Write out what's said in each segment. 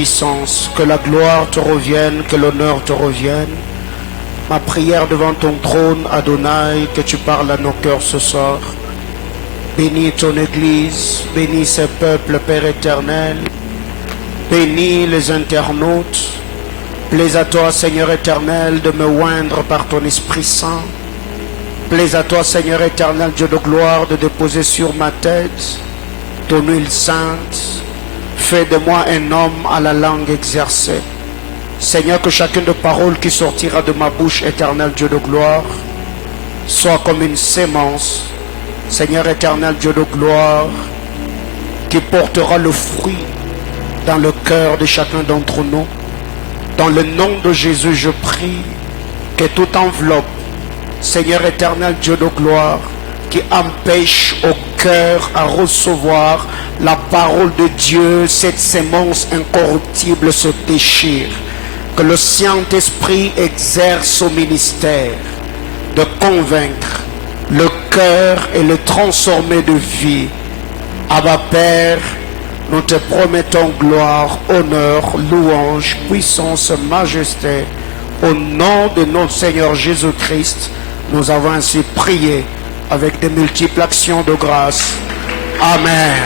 magnificence, que la gloire te revienne, que l'honneur te revienne. Ma prière devant ton trône, Adonai, que tu parles à nos cœurs ce soir. Bénis ton Église, bénis ce peuple, Père éternel. Bénis les internautes. Plaise à toi, Seigneur éternel, de me oindre par ton Esprit Saint. Plaise à toi, Seigneur éternel, Dieu de gloire, de déposer sur ma tête ton huile sainte. Fais de moi un homme à la langue exercée. Seigneur, que chacune de paroles qui sortira de ma bouche, éternel Dieu de gloire, soit comme une sémence, Seigneur éternel Dieu de gloire, qui portera le fruit dans le cœur de chacun d'entre nous. Dans le nom de Jésus, je prie que toute enveloppe, Seigneur éternel Dieu de gloire, qui empêche au cœur à recevoir la parole de Dieu, cette sémence incorruptible se déchire. Que le Saint-Esprit exerce au ministère de convaincre le cœur et le transformer de vie. Abba Père, nous te promettons gloire, honneur, louange, puissance, majesté. Au nom de notre Seigneur Jésus-Christ, nous avons ainsi prié avec de multiples actions de grâce. Amen.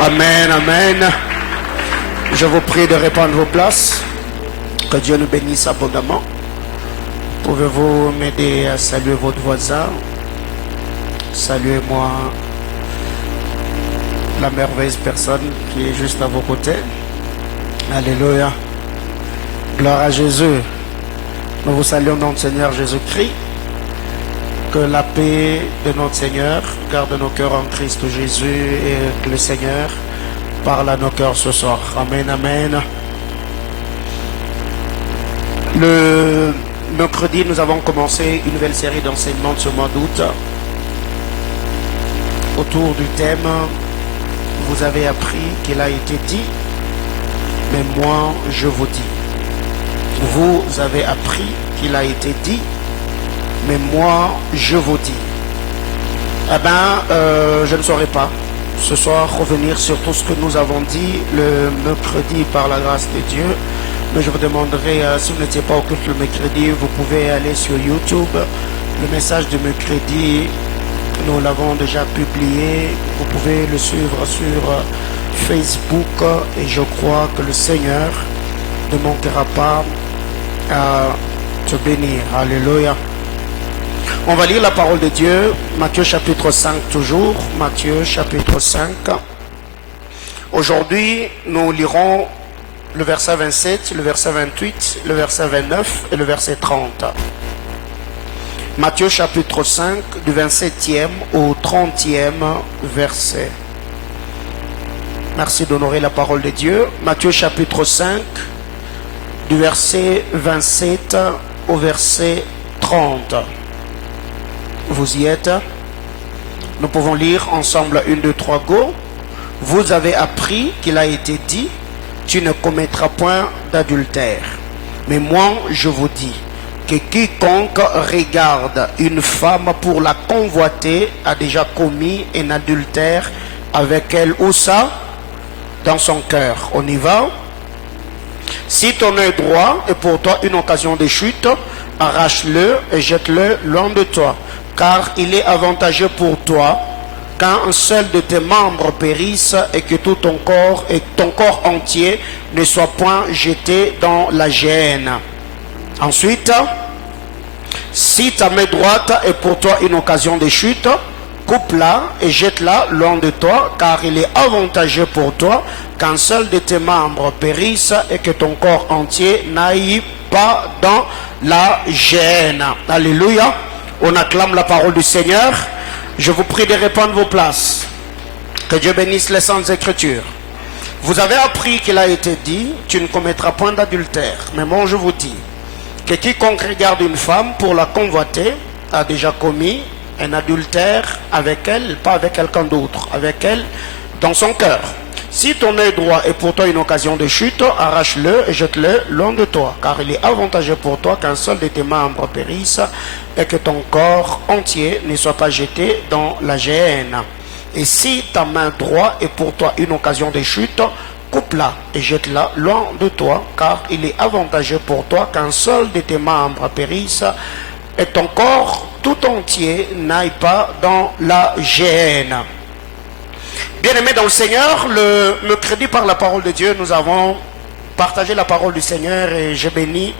Amen, amen. Je vous prie de répandre vos places. Que Dieu nous bénisse abondamment. Pouvez-vous m'aider à saluer votre voisin? Saluez-moi la merveilleuse personne qui est juste à vos côtés. Alléluia. Gloire à Jésus. Nous vous saluons dans le Seigneur Jésus-Christ. Que la paix de notre Seigneur garde nos cœurs en Christ Jésus et que le Seigneur parle à nos cœurs ce soir. Amen, amen. Le mercredi, nous avons commencé une nouvelle série d'enseignements de ce mois d'août autour du thème « Vous avez appris qu'il a été dit, mais moi je vous dis ». Vous avez appris qu'il a été dit, mais moi je vous dis. Eh bien, je ne saurais pas ce soir revenir sur tout ce que nous avons dit le mercredi par la grâce de Dieu. Mais je vous demanderai, si vous n'étiez pas au culte le mercredi, vous pouvez aller sur YouTube. Le message du mercredi, nous l'avons déjà publié. Vous pouvez le suivre sur Facebook. Et je crois que le Seigneur ne manquera pas à te bénir. Alléluia. On va lire la parole de Dieu. Matthieu chapitre 5 toujours. Matthieu chapitre 5. Aujourd'hui, nous lirons le verset 27, le verset 28, le verset 29 et le verset 30. Matthieu chapitre 5, du 27e au 30e verset. Merci d'honorer la parole de Dieu. Matthieu chapitre 5, du verset 27 au verset 30. Vous y êtes? Nous pouvons lire ensemble 1, 2, 3, go. Vous avez appris qu'il a été dit, tu ne commettras point d'adultère. Mais moi, je vous dis que quiconque regarde une femme pour la convoiter a déjà commis un adultère avec elle. Où ça? Dans son cœur. On y va? Si ton œil droit est pour toi une occasion de chute, arrache-le et jette-le loin de toi. Car il est avantageux pour toi quand un seul de tes membres périsse et que tout ton corps et ton corps entier ne soit point jeté dans la géhenne. Ensuite, si ta main droite est pour toi une occasion de chute, coupe-la et jette-la loin de toi, car il est avantageux pour toi qu'un seul de tes membres périsse et que ton corps entier n'aille pas dans la géhenne. Alléluia. On acclame la parole du Seigneur. Je vous prie de répandre vos places. Que Dieu bénisse les saintes écritures. Vous avez appris qu'il a été dit, tu ne commettras point d'adultère. Mais moi je vous dis que quiconque regarde une femme pour la convoiter a déjà commis un adultère avec elle, pas avec quelqu'un d'autre, avec elle dans son cœur. Si ton œil droit est pour toi une occasion de chute, arrache-le et jette-le loin de toi, car il est avantageux pour toi qu'un seul de tes membres périsse et que ton corps entier ne soit pas jeté dans la géhenne. Et si ta main droite est pour toi une occasion de chute, coupe-la et jette-la loin de toi, car il est avantageux pour toi qu'un seul de tes membres périsse et ton corps tout entier n'aille pas dans la géhenne. Bien-aimés dans le Seigneur, le mercredi par la parole de Dieu, nous avons partagé la parole du Seigneur et j'ai béni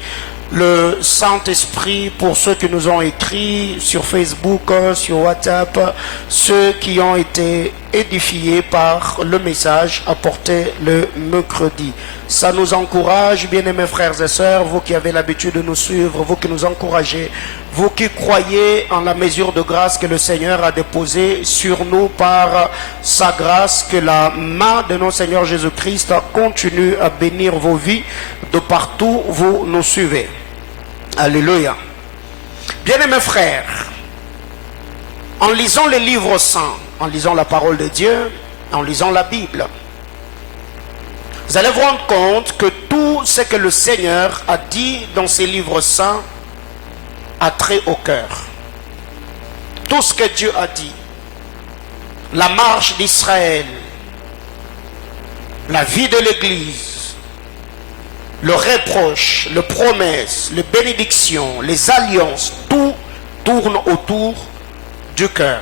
le Saint-Esprit pour ceux qui nous ont écrit sur Facebook, sur WhatsApp, ceux qui ont été édifiés par le message apporté le mercredi. Ça nous encourage, bien-aimés frères et sœurs, vous qui avez l'habitude de nous suivre, vous qui nous encouragez, vous qui croyez en la mesure de grâce que le Seigneur a déposée sur nous par sa grâce, que la main de notre Seigneur Jésus-Christ continue à bénir vos vies de partout où vous nous suivez. Alléluia. Bien-aimés frères, en lisant les livres saints, en lisant la parole de Dieu, en lisant la Bible, vous allez vous rendre compte que tout ce que le Seigneur a dit dans ces livres saints a trait au cœur. Tout ce que Dieu a dit, la marche d'Israël, la vie de l'Église, le reproche, les promesses, les bénédictions, les alliances, tout tourne autour du cœur.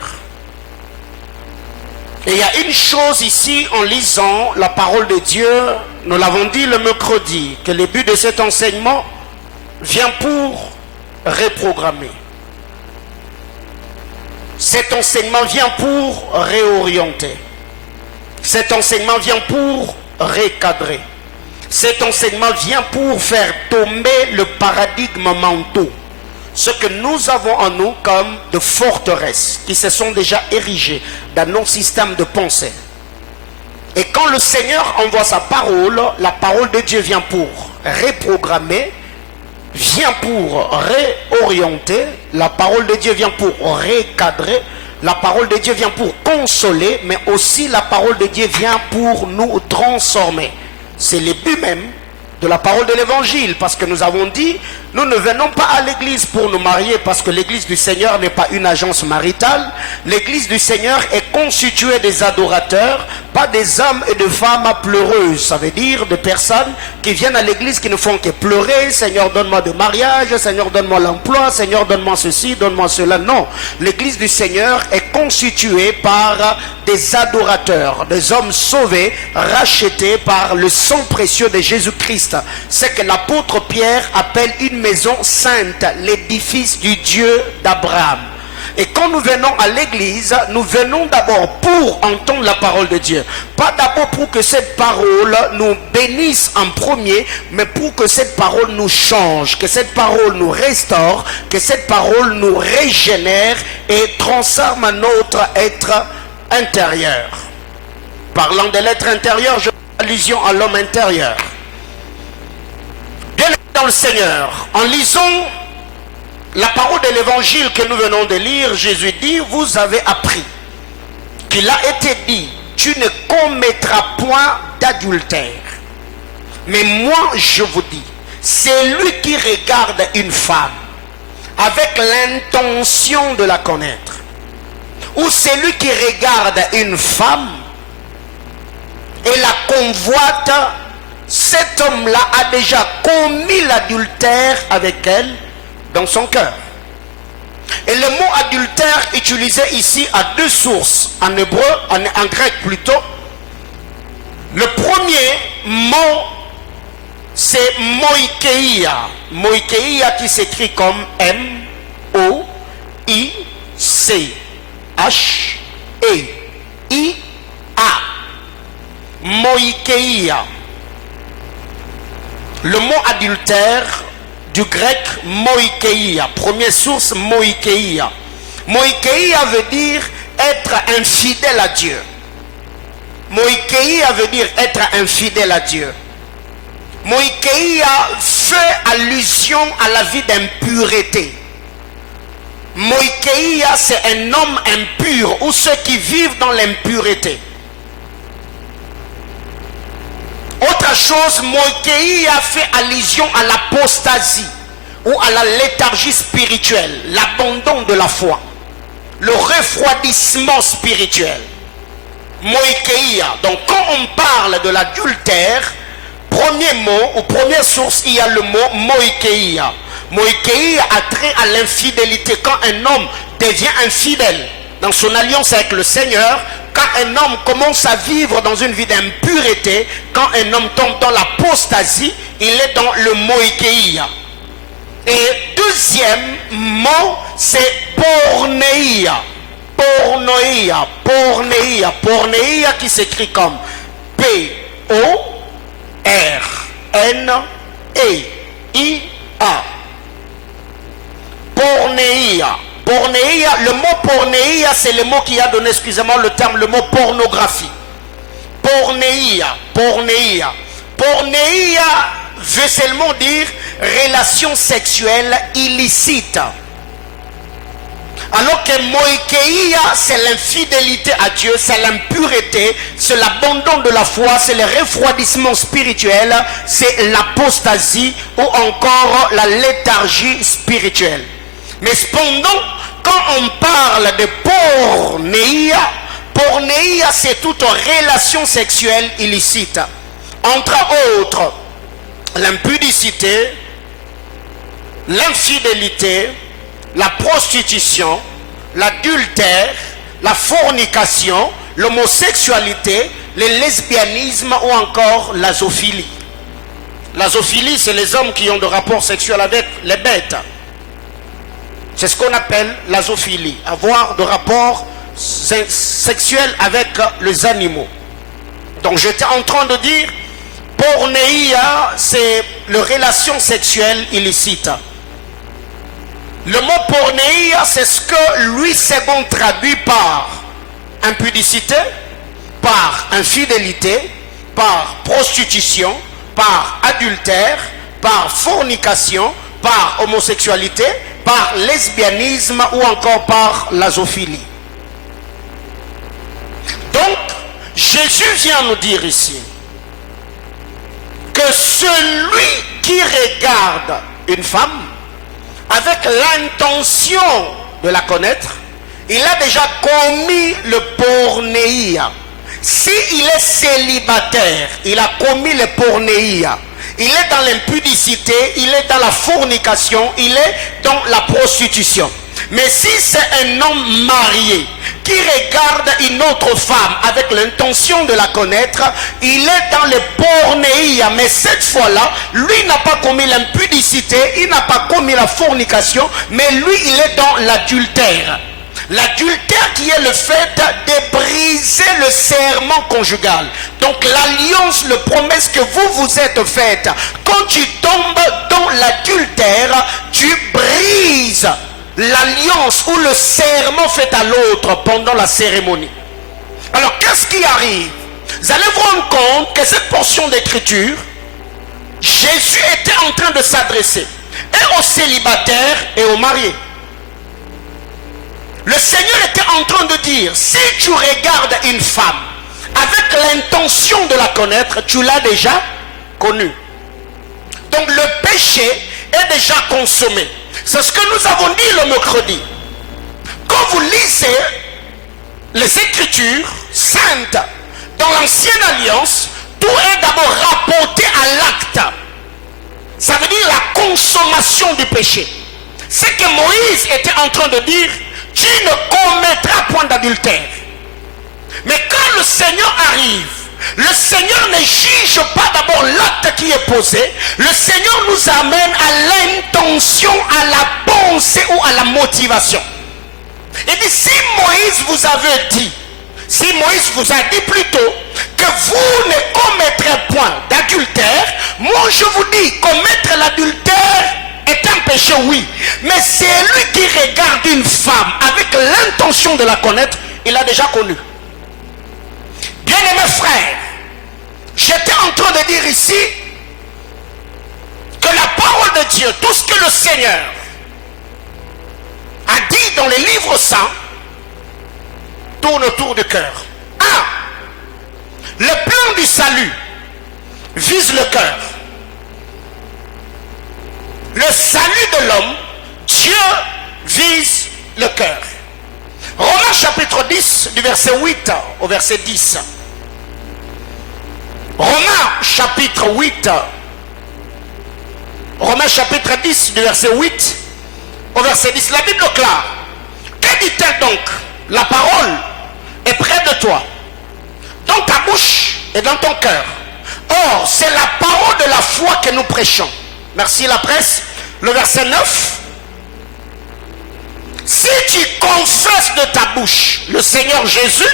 Et il y a une chose ici, en lisant la parole de Dieu, nous l'avons dit le mercredi, que le but de cet enseignement vient pour reprogrammer. Cet enseignement vient pour réorienter. Cet enseignement vient pour recadrer. Cet enseignement vient pour faire tomber le paradigme mentaux. Ce que nous avons en nous comme de forteresses qui se sont déjà érigées dans nos systèmes de pensée. Et quand le Seigneur envoie sa parole, la parole de Dieu vient pour reprogrammer, vient pour réorienter, la parole de Dieu vient pour recadrer, la parole de Dieu vient pour consoler, mais aussi la parole de Dieu vient pour nous transformer. C'est le but même de la parole de l'évangile, parce que nous avons dit, nous ne venons pas à l'église pour nous marier, parce que l'église du Seigneur n'est pas une agence maritale. L'église du Seigneur est constituée des adorateurs, pas des hommes et des femmes pleureuses. Ça veut dire des personnes qui viennent à l'église qui ne font que pleurer. Seigneur, donne-moi de mariage, Seigneur, donne-moi l'emploi, Seigneur, donne-moi ceci, donne-moi cela. Non, l'église du Seigneur est constituée par des adorateurs, des hommes sauvés, rachetés par le sang précieux de Jésus-Christ. C'est que l'apôtre Pierre appelle une maison sainte, l'édifice du Dieu d'Abraham. Et quand nous venons à l'église, nous venons d'abord pour entendre la parole de Dieu. Pas d'abord pour que cette parole nous bénisse en premier, mais pour que cette parole nous change, que cette parole nous restaure, que cette parole nous régénère et transforme notre être intérieur. Parlant de l'être intérieur, je fais allusion à l'homme intérieur. Bien dans le Seigneur, en lisant la parole de l'évangile que nous venons de lire, Jésus dit, vous avez appris qu'il a été dit, tu ne commettras point d'adultère. Mais moi je vous dis, celui qui regarde une femme avec l'intention de la connaître, ou celui qui regarde une femme et la convoite, cet homme-là a déjà commis l'adultère avec elle dans son cœur. Et le mot adultère utilisé ici a deux sources, en hébreu, en grec plutôt. Le premier mot, c'est moïkeia. Moïkeia qui s'écrit comme M-O-I-C-H-E-I-A. Moïkeia. Le mot adultère du grec moïkeia, première source moïkeia. Moïkeia veut dire être infidèle à Dieu. Moïkeia veut dire être infidèle à Dieu. Moïkeia fait allusion à la vie d'impureté. Moïkeia, c'est un homme impur ou ceux qui vivent dans l'impureté. Autre chose, moïkeia fait allusion à l'apostasie ou à la léthargie spirituelle, l'abandon de la foi, le refroidissement spirituel. moikeia. Donc quand on parle de l'adultère, premier mot ou première source, il y a le mot moikeia. Moikeia a trait à l'infidélité. Quand un homme devient infidèle dans son alliance avec le Seigneur, quand un homme commence à vivre dans une vie d'impureté, quand un homme tombe dans l'apostasie, il est dans le moikeia. Et deuxième mot, c'est porneia. Porneia, porneia, porneia qui s'écrit comme P-O-R-N-E-I-A. Porneia. Porneia, le mot porneia, c'est le mot qui a donné, excusez-moi le terme, le mot pornographie. Porneia, porneia. Porneia veut seulement dire relation sexuelle illicite. Alors que moikeia, c'est l'infidélité à Dieu, c'est l'impureté, c'est l'abandon de la foi, c'est le refroidissement spirituel, c'est l'apostasie ou encore la léthargie spirituelle. Mais cependant, quand on parle de porneia, porneia c'est toute relation sexuelle illicite. Entre autres, l'impudicité, l'infidélité, la prostitution, l'adultère, la fornication, l'homosexualité, le lesbianisme ou encore la zoophilie. La zoophilie, c'est les hommes qui ont des rapports sexuels avec les bêtes. C'est ce qu'on appelle la zoophilie, avoir des rapports sexuels avec les animaux. Donc j'étais en train de dire, porneia, c'est les relations sexuelles illicites. Le mot porneia, c'est ce que Louis II traduit par impudicité, par infidélité, par prostitution, par adultère, par fornication, par homosexualité, par lesbianisme ou encore par la zoophilie. Donc, Jésus vient nous dire ici que celui qui regarde une femme avec l'intention de la connaître, il a déjà commis le porneia. S'il est célibataire, il a commis le porneia. Il est dans l'impudicité, il est dans la fornication, il est dans la prostitution. Mais si c'est un homme marié qui regarde une autre femme avec l'intention de la connaître, il est dans le porneia. Mais cette fois-là, lui n'a pas commis l'impudicité, il n'a pas commis la fornication, mais lui, il est dans l'adultère. L'adultère qui est le fait de briser le serment conjugal. Donc l'alliance, la promesse que vous êtes faite, quand tu tombes dans l'adultère, tu brises l'alliance ou le serment fait à l'autre pendant la cérémonie. Alors qu'est-ce qui arrive? Vous allez vous rendre compte que cette portion d'écriture, Jésus était en train de s'adresser et aux célibataires et aux mariés. Le Seigneur était en train de dire, si tu regardes une femme avec l'intention de la connaître, tu l'as déjà connue. Donc le péché est déjà consommé. C'est ce que nous avons dit le mercredi. Quand vous lisez les Écritures saintes dans l'Ancienne Alliance, tout est d'abord rapporté à l'acte. Ça veut dire la consommation du péché. C'est que Moïse était en train de dire, tu ne commettras point d'adultère. Mais quand le Seigneur arrive, le Seigneur ne juge pas d'abord l'acte qui est posé. Le Seigneur nous amène à l'intention, à la pensée ou à la motivation. Il dit, si Moïse vous avait dit, si Moïse vous a dit plutôt que vous ne commettrez point d'adultère, moi je vous dis, commettre l'adultère est un péché, oui. Mais c'est lui qui regarde une femme avec l'intention de la connaître, il l'a déjà connue. Bien-aimés frères, j'étais en train de dire ici que la parole de Dieu, tout ce que le Seigneur a dit dans les livres saints, tourne autour du cœur. 1. Le plan du salut vise le cœur. Le salut de l'homme, Dieu vise le cœur. Romains chapitre 10, du verset 8 au verset 10. Romains chapitre 8. Romains chapitre 10, du verset 8 au verset 10. La Bible clare. Que dit-elle donc? La parole est près de toi, dans ta bouche et dans ton cœur. Or, c'est la parole de la foi que nous prêchons. Merci la presse. Le verset 9. Si tu confesses de ta bouche le Seigneur Jésus,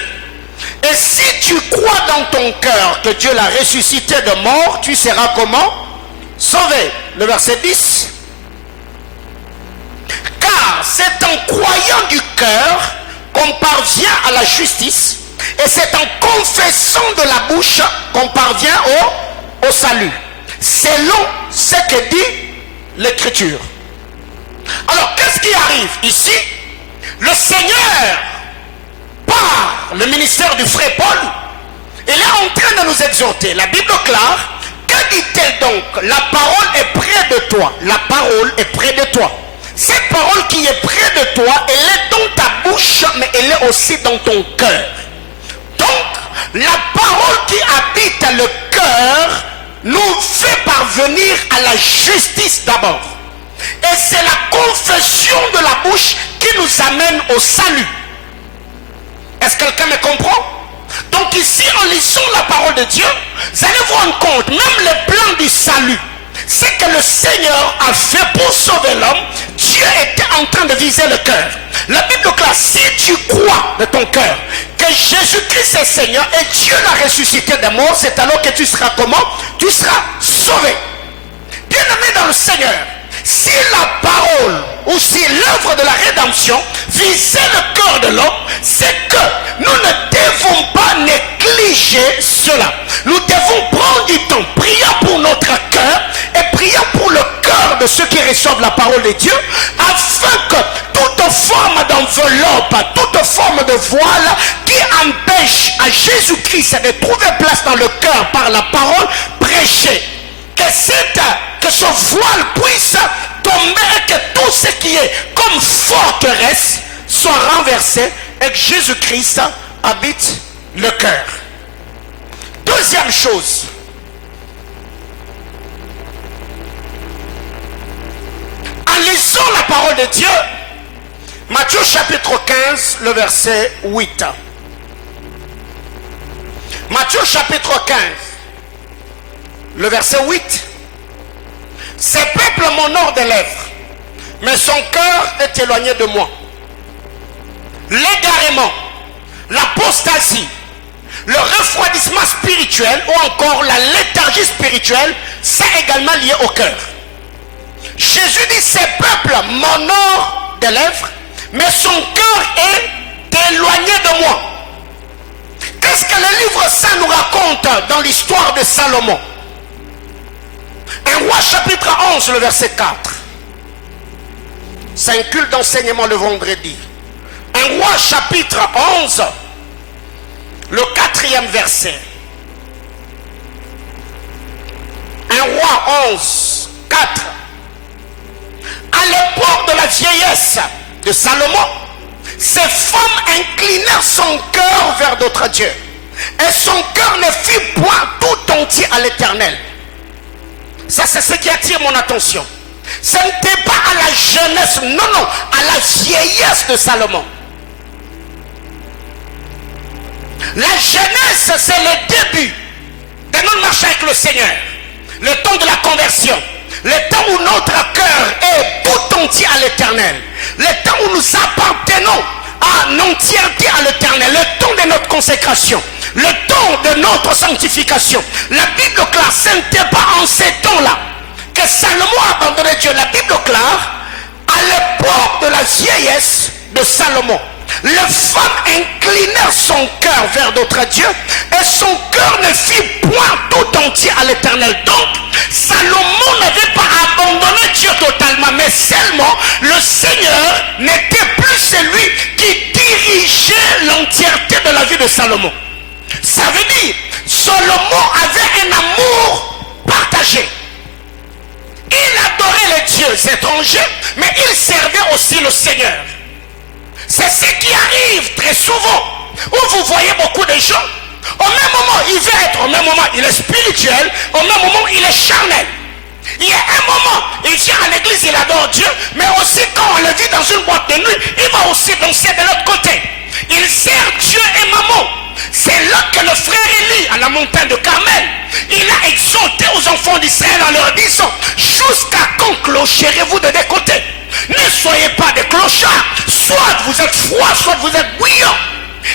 et si tu crois dans ton cœur que Dieu l'a ressuscité de mort, tu seras comment? Sauvé. Le verset 10. Car c'est en croyant du cœur qu'on parvient à la justice, et c'est en confessant de la bouche qu'on parvient au salut, selon ce que dit l'Écriture. Alors, qu'est-ce qui arrive ici? Le Seigneur, par le ministère du frère Paul, il est en train de nous exhorter. La Bible clare, que dit-elle donc? La parole est près de toi. La parole est près de toi. Cette parole qui est près de toi, elle est dans ta bouche, mais elle est aussi dans ton cœur. Donc, la parole qui habite le cœur nous fait parvenir à la justice d'abord. Et c'est la confession de la bouche qui nous amène au salut. Est-ce que quelqu'un me comprend? Donc ici, en lisant la parole de Dieu, vous allez vous rendre compte, même le plan du salut, c'est que le Seigneur a fait pour sauver l'homme. Dieu était en train de viser le cœur. La Bible classe, si tu crois de ton cœur que Jésus-Christ est Seigneur et Dieu l'a ressuscité des morts, c'est alors que tu seras comment? Tu seras sauvé. Bien aimé dans le Seigneur, si la parole ou si l'œuvre de la rédemption visait le cœur de l'homme, c'est que nous ne devons pas négliger cela. Nous devons prendre du temps, prier pour notre cœur et prier pour le cœur de ceux qui reçoivent la parole de Dieu, afin que toute forme d'enveloppe, toute forme de voile qui empêche à Jésus-Christ de trouver place dans le cœur par la parole prêchée, que ce voile puisse tomber et que tout ce qui est comme forteresse soit renversé et que Jésus-Christ habite le cœur. Deuxième chose, en lisant la parole de Dieu, Matthieu chapitre 15, le verset 8. Matthieu chapitre 15, le verset 8. Ces peuples m'honorent des lèvres, mais son cœur est éloigné de moi. L'égarement, l'apostasie, le refroidissement spirituel ou encore la léthargie spirituelle, c'est également lié au cœur. Jésus dit, ces peuples m'honorent des lèvres, mais son cœur est éloigné de moi. Qu'est-ce que le livre saint nous raconte dans l'histoire de Salomon? Un roi chapitre 11, le verset 4. C'est un culte d'enseignement le vendredi. Un roi chapitre 11, le 4e verset. Un roi 11, 4. À l'époque de la vieillesse de Salomon, ces femmes inclinèrent son cœur vers d'autres dieux. Et son cœur ne fut point tout entier à l'Éternel. Ça, c'est ce qui attire mon attention. Ce n'était pas à la jeunesse, non, à la vieillesse de Salomon. La jeunesse, c'est le début de notre marche avec le Seigneur. Le temps de la conversion. Le temps où notre cœur est tout entier à l'Éternel. Le temps où nous appartenons en entièreté à l'Éternel. Le temps de notre consécration. Le temps de notre sanctification. La Bible clare, ce n'était pas en ces temps-là que Salomon a abandonné Dieu. La Bible clare, à l'époque de la vieillesse de Salomon, les femmes inclinèrent son cœur vers d'autres dieux et son cœur ne fit point tout entier à l'Éternel. Donc, Salomon n'avait pas abandonné Dieu totalement, mais seulement le Seigneur n'était plus celui qui dirigeait l'entièreté de la vie de Salomon. Ça veut dire, Salomon avait un amour partagé. Il adorait les dieux étrangers, mais il servait aussi le Seigneur. C'est ce qui arrive arrive très souvent où vous voyez beaucoup de gens, au même moment il veut être, au même moment il est spirituel, au même moment il est charnel. Il y a un moment, il vient à l'église, il adore Dieu, mais aussi quand on le vit dans une boîte de nuit, il va aussi danser de l'autre côté. Il sert Dieu et Mammon. C'est là que le frère Élie, à la montagne de Carmel, il a exhorté aux enfants d'Israël en leur disant, jusqu'à quand clocherez-vous de des côtés? Ne soyez pas des clochards, soit vous êtes froids, soit vous êtes bouillants.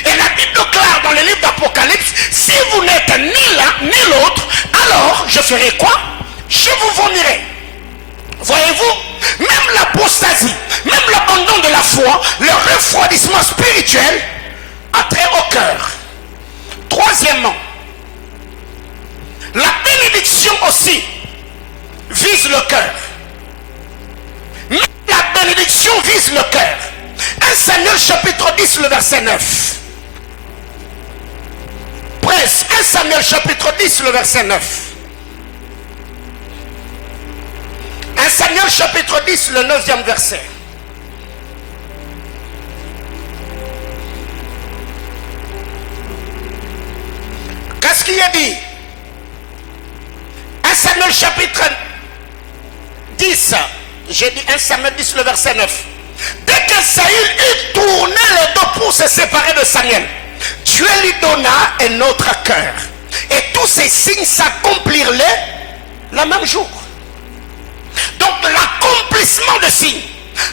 Et la Bible déclare dans le livre d'Apocalypse, si vous n'êtes ni l'un ni l'autre, alors je ferai quoi? Je vous vomirai. Voyez-vous, même l'apostasie, même l'abandon de la foi, le refroidissement spirituel a trait au cœur. Troisièmement, la bénédiction aussi vise le cœur. Mais la bénédiction vise le cœur. 1 Samuel chapitre 10, le verset 9. Presse, 1 Samuel chapitre 10, le verset 9. 1 Samuel chapitre 10, le 9e verset. Qu'est-ce qu'il a dit? 1 Samuel chapitre 10, j'ai dit 1 Samuel 10, le verset 9. Dès que Saül eut tourné le dos pour se séparer de Samuel, Dieu lui donna un autre cœur. Et tous ces signes s'accomplirent le même jour. Donc l'accomplissement de signes,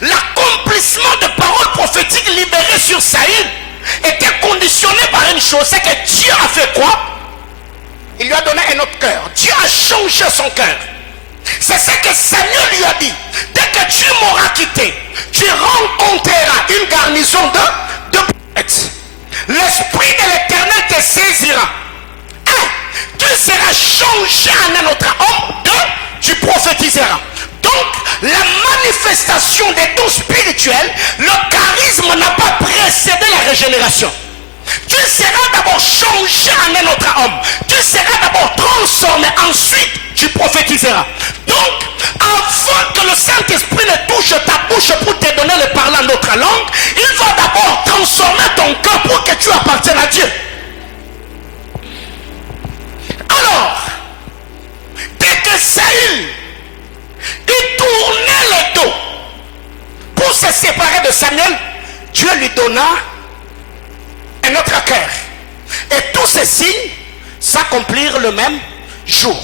l'accomplissement de paroles prophétiques libérées sur Saül était conditionné par une chose, c'est que Dieu a fait quoi? Il lui a donné un autre cœur. Dieu a changé son cœur. C'est ce que Samuel lui a dit. Dès que tu m'auras quitté, tu rencontreras une garnison de prophètes. L'esprit de l'Éternel te saisira. Tu seras changé en un autre homme, tu prophétiseras. Donc, la manifestation des dons spirituels, le charisme n'a pas précédé la régénération. Tu seras d'abord changé en un autre homme. Tu seras d'abord transformé. Ensuite, tu prophétiseras. Donc, avant que le Saint-Esprit ne touche ta bouche pour te donner le parler en d'autres langues, il va d'abord transformer ton cœur pour que tu appartiennes à Dieu. Alors, dès que Saül il tournait le dos pour se séparer de Samuel, Dieu lui donna un autre cœur. Et tous ces signes s'accomplirent le même jour.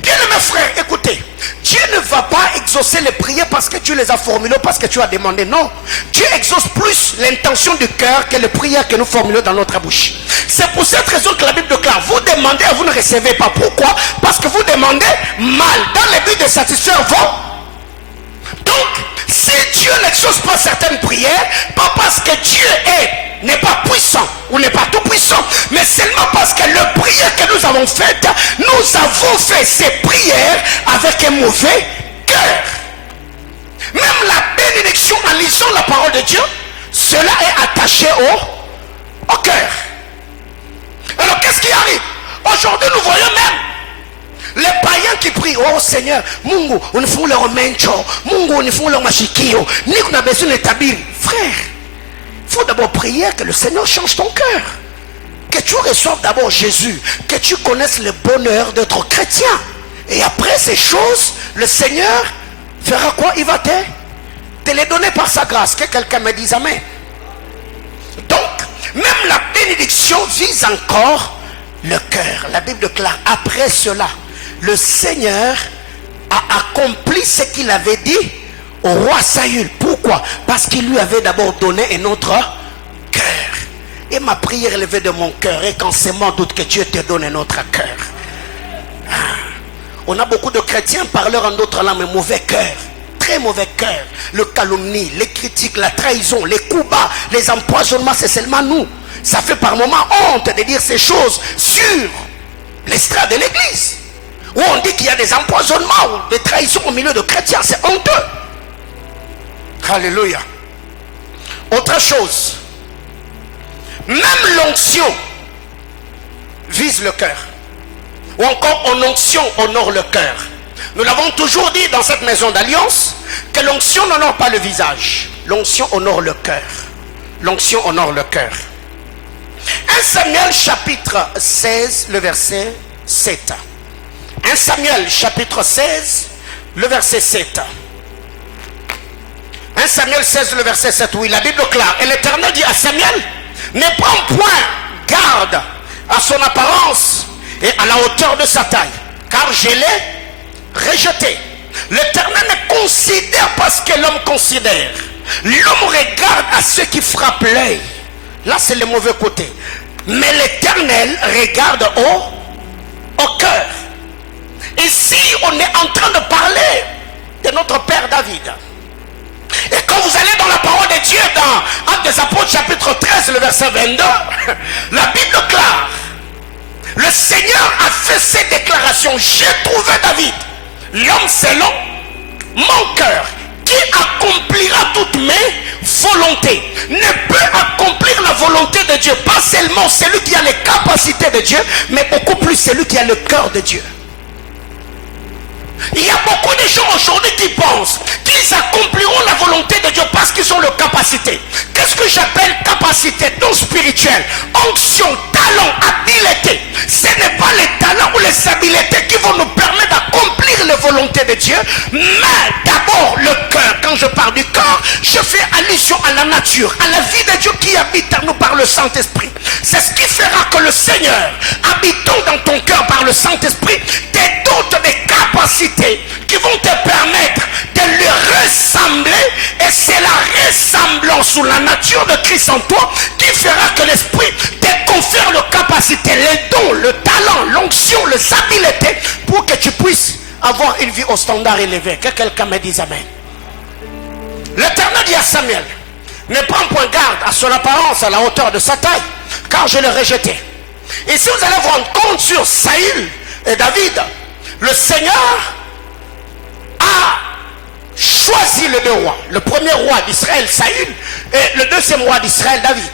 Bien mes frères, écoutez, Dieu ne va pas exaucer les prières parce que tu les as formulées, parce que tu as demandé. Non, Dieu exauce plus l'intention du cœur que les prières que nous formulons dans notre bouche. C'est pour cette raison que la Bible déclare, vous demandez et vous ne recevez pas. Pourquoi? Parce que vous demandez mal, dans le but de satisfaire vos. Donc, si Dieu n'exauce pas certaines prières, pas parce que Dieu n'est pas puissant ou n'est pas tout puissant, mais seulement parce que les prières que nous avons faites, nous avons fait ces prières avec un mauvais cœur. Même la bénédiction en lisant la parole de Dieu, cela est attaché au cœur. Alors qu'est-ce qui arrive? Aujourd'hui nous voyons même les païens qui prient, oh Seigneur, Mungu unifungue romencho, Mungu unifungue mashikio, ni kuna besoin de tabiri. Frère, il faut d'abord prier que le Seigneur change ton cœur, que tu reçoives d'abord Jésus, que tu connaisses le bonheur d'être chrétien, et après ces choses le Seigneur fera quoi? Il va te les donner par sa grâce. Que quelqu'un me dise amen. Donc même la bénédiction vise encore le cœur. La Bible déclare, après cela le Seigneur a accompli ce qu'il avait dit au roi Saül. Pourquoi? Parce qu'il lui avait d'abord donné un autre cœur. Et ma prière est levée de mon cœur, et qu'en ce moment doute que Dieu te donne un autre cœur. On a beaucoup de chrétiens parleurs en d'autres langues, mais mauvais cœur, très mauvais cœur. Le calomnie, les critiques, la trahison, les coups bas, les empoisonnements, c'est seulement nous. Ça fait par moments honte de dire ces choses sur l'estrade de l'église, où on dit qu'il y a des empoisonnements ou des trahisons au milieu de chrétiens. C'est honteux. Alléluia. Autre chose, même l'onction vise le cœur, ou encore en onction honore le cœur. Nous l'avons toujours dit dans cette maison d'alliance, que l'onction n'honore pas le visage, l'onction honore le cœur. L'onction honore le cœur. 1 Samuel chapitre 16, le verset 7. 1 Samuel chapitre 16, le verset 7. 1 Samuel 16, le verset 7, oui, la Bible clare. Et l'Éternel dit à Samuel, ne prends point garde à son apparence et à la hauteur de sa taille, car je l'ai rejeté. L'Éternel ne considère pas ce que l'homme considère. L'homme regarde à ce qui frappe l'œil. Là, c'est le mauvais côté. Mais l'Éternel regarde au cœur. Ici, on est en train de parler de notre père David. Et quand vous allez dans la parole de Dieu, dans Actes des Apôtres chapitre 13, le verset 22, la Bible clare, le Seigneur a fait cette déclaration: j'ai trouvé David, l'homme selon mon cœur, qui accomplira toutes mes volontés. Ne peut accomplir la volonté de Dieu pas seulement celui qui a les capacités de Dieu, mais beaucoup plus celui qui a le cœur de Dieu. Il y a beaucoup de gens aujourd'hui qui pensent qu'ils accompliront la volonté de Dieu parce qu'ils ont leur capacité. Qu'est-ce que j'appelle capacité? Don spirituel, onction, talent, habileté. Ce n'est pas les talents ou les habiletés qui vont nous permettre d'accomplir les volontés de Dieu, mais d'abord le cœur. Quand je parle du corps, je fais allusion à la nature, à la vie de Dieu qui habite en nous par le Saint-Esprit. C'est ce qui fera que le Seigneur, habitant dans ton cœur par le Saint-Esprit, te dote des capacités qui vont te permettre de lui ressembler, et c'est la ressemblance sous la nature de Christ en toi qui fera que l'Esprit te confère les capacités, les dons, le talent, l'onction, les habiletés pour que tu puisses avoir une vie au standard élevé. Que quelqu'un me dise amen. L'Éternel dit à Samuel, ne prends point garde à son apparence, à la hauteur de sa taille, car je l'ai rejeté. Et si vous allez vous rendre compte sur Saül et David, le Seigneur a choisi les deux rois. Le premier roi d'Israël, Saül, et le deuxième roi d'Israël, David.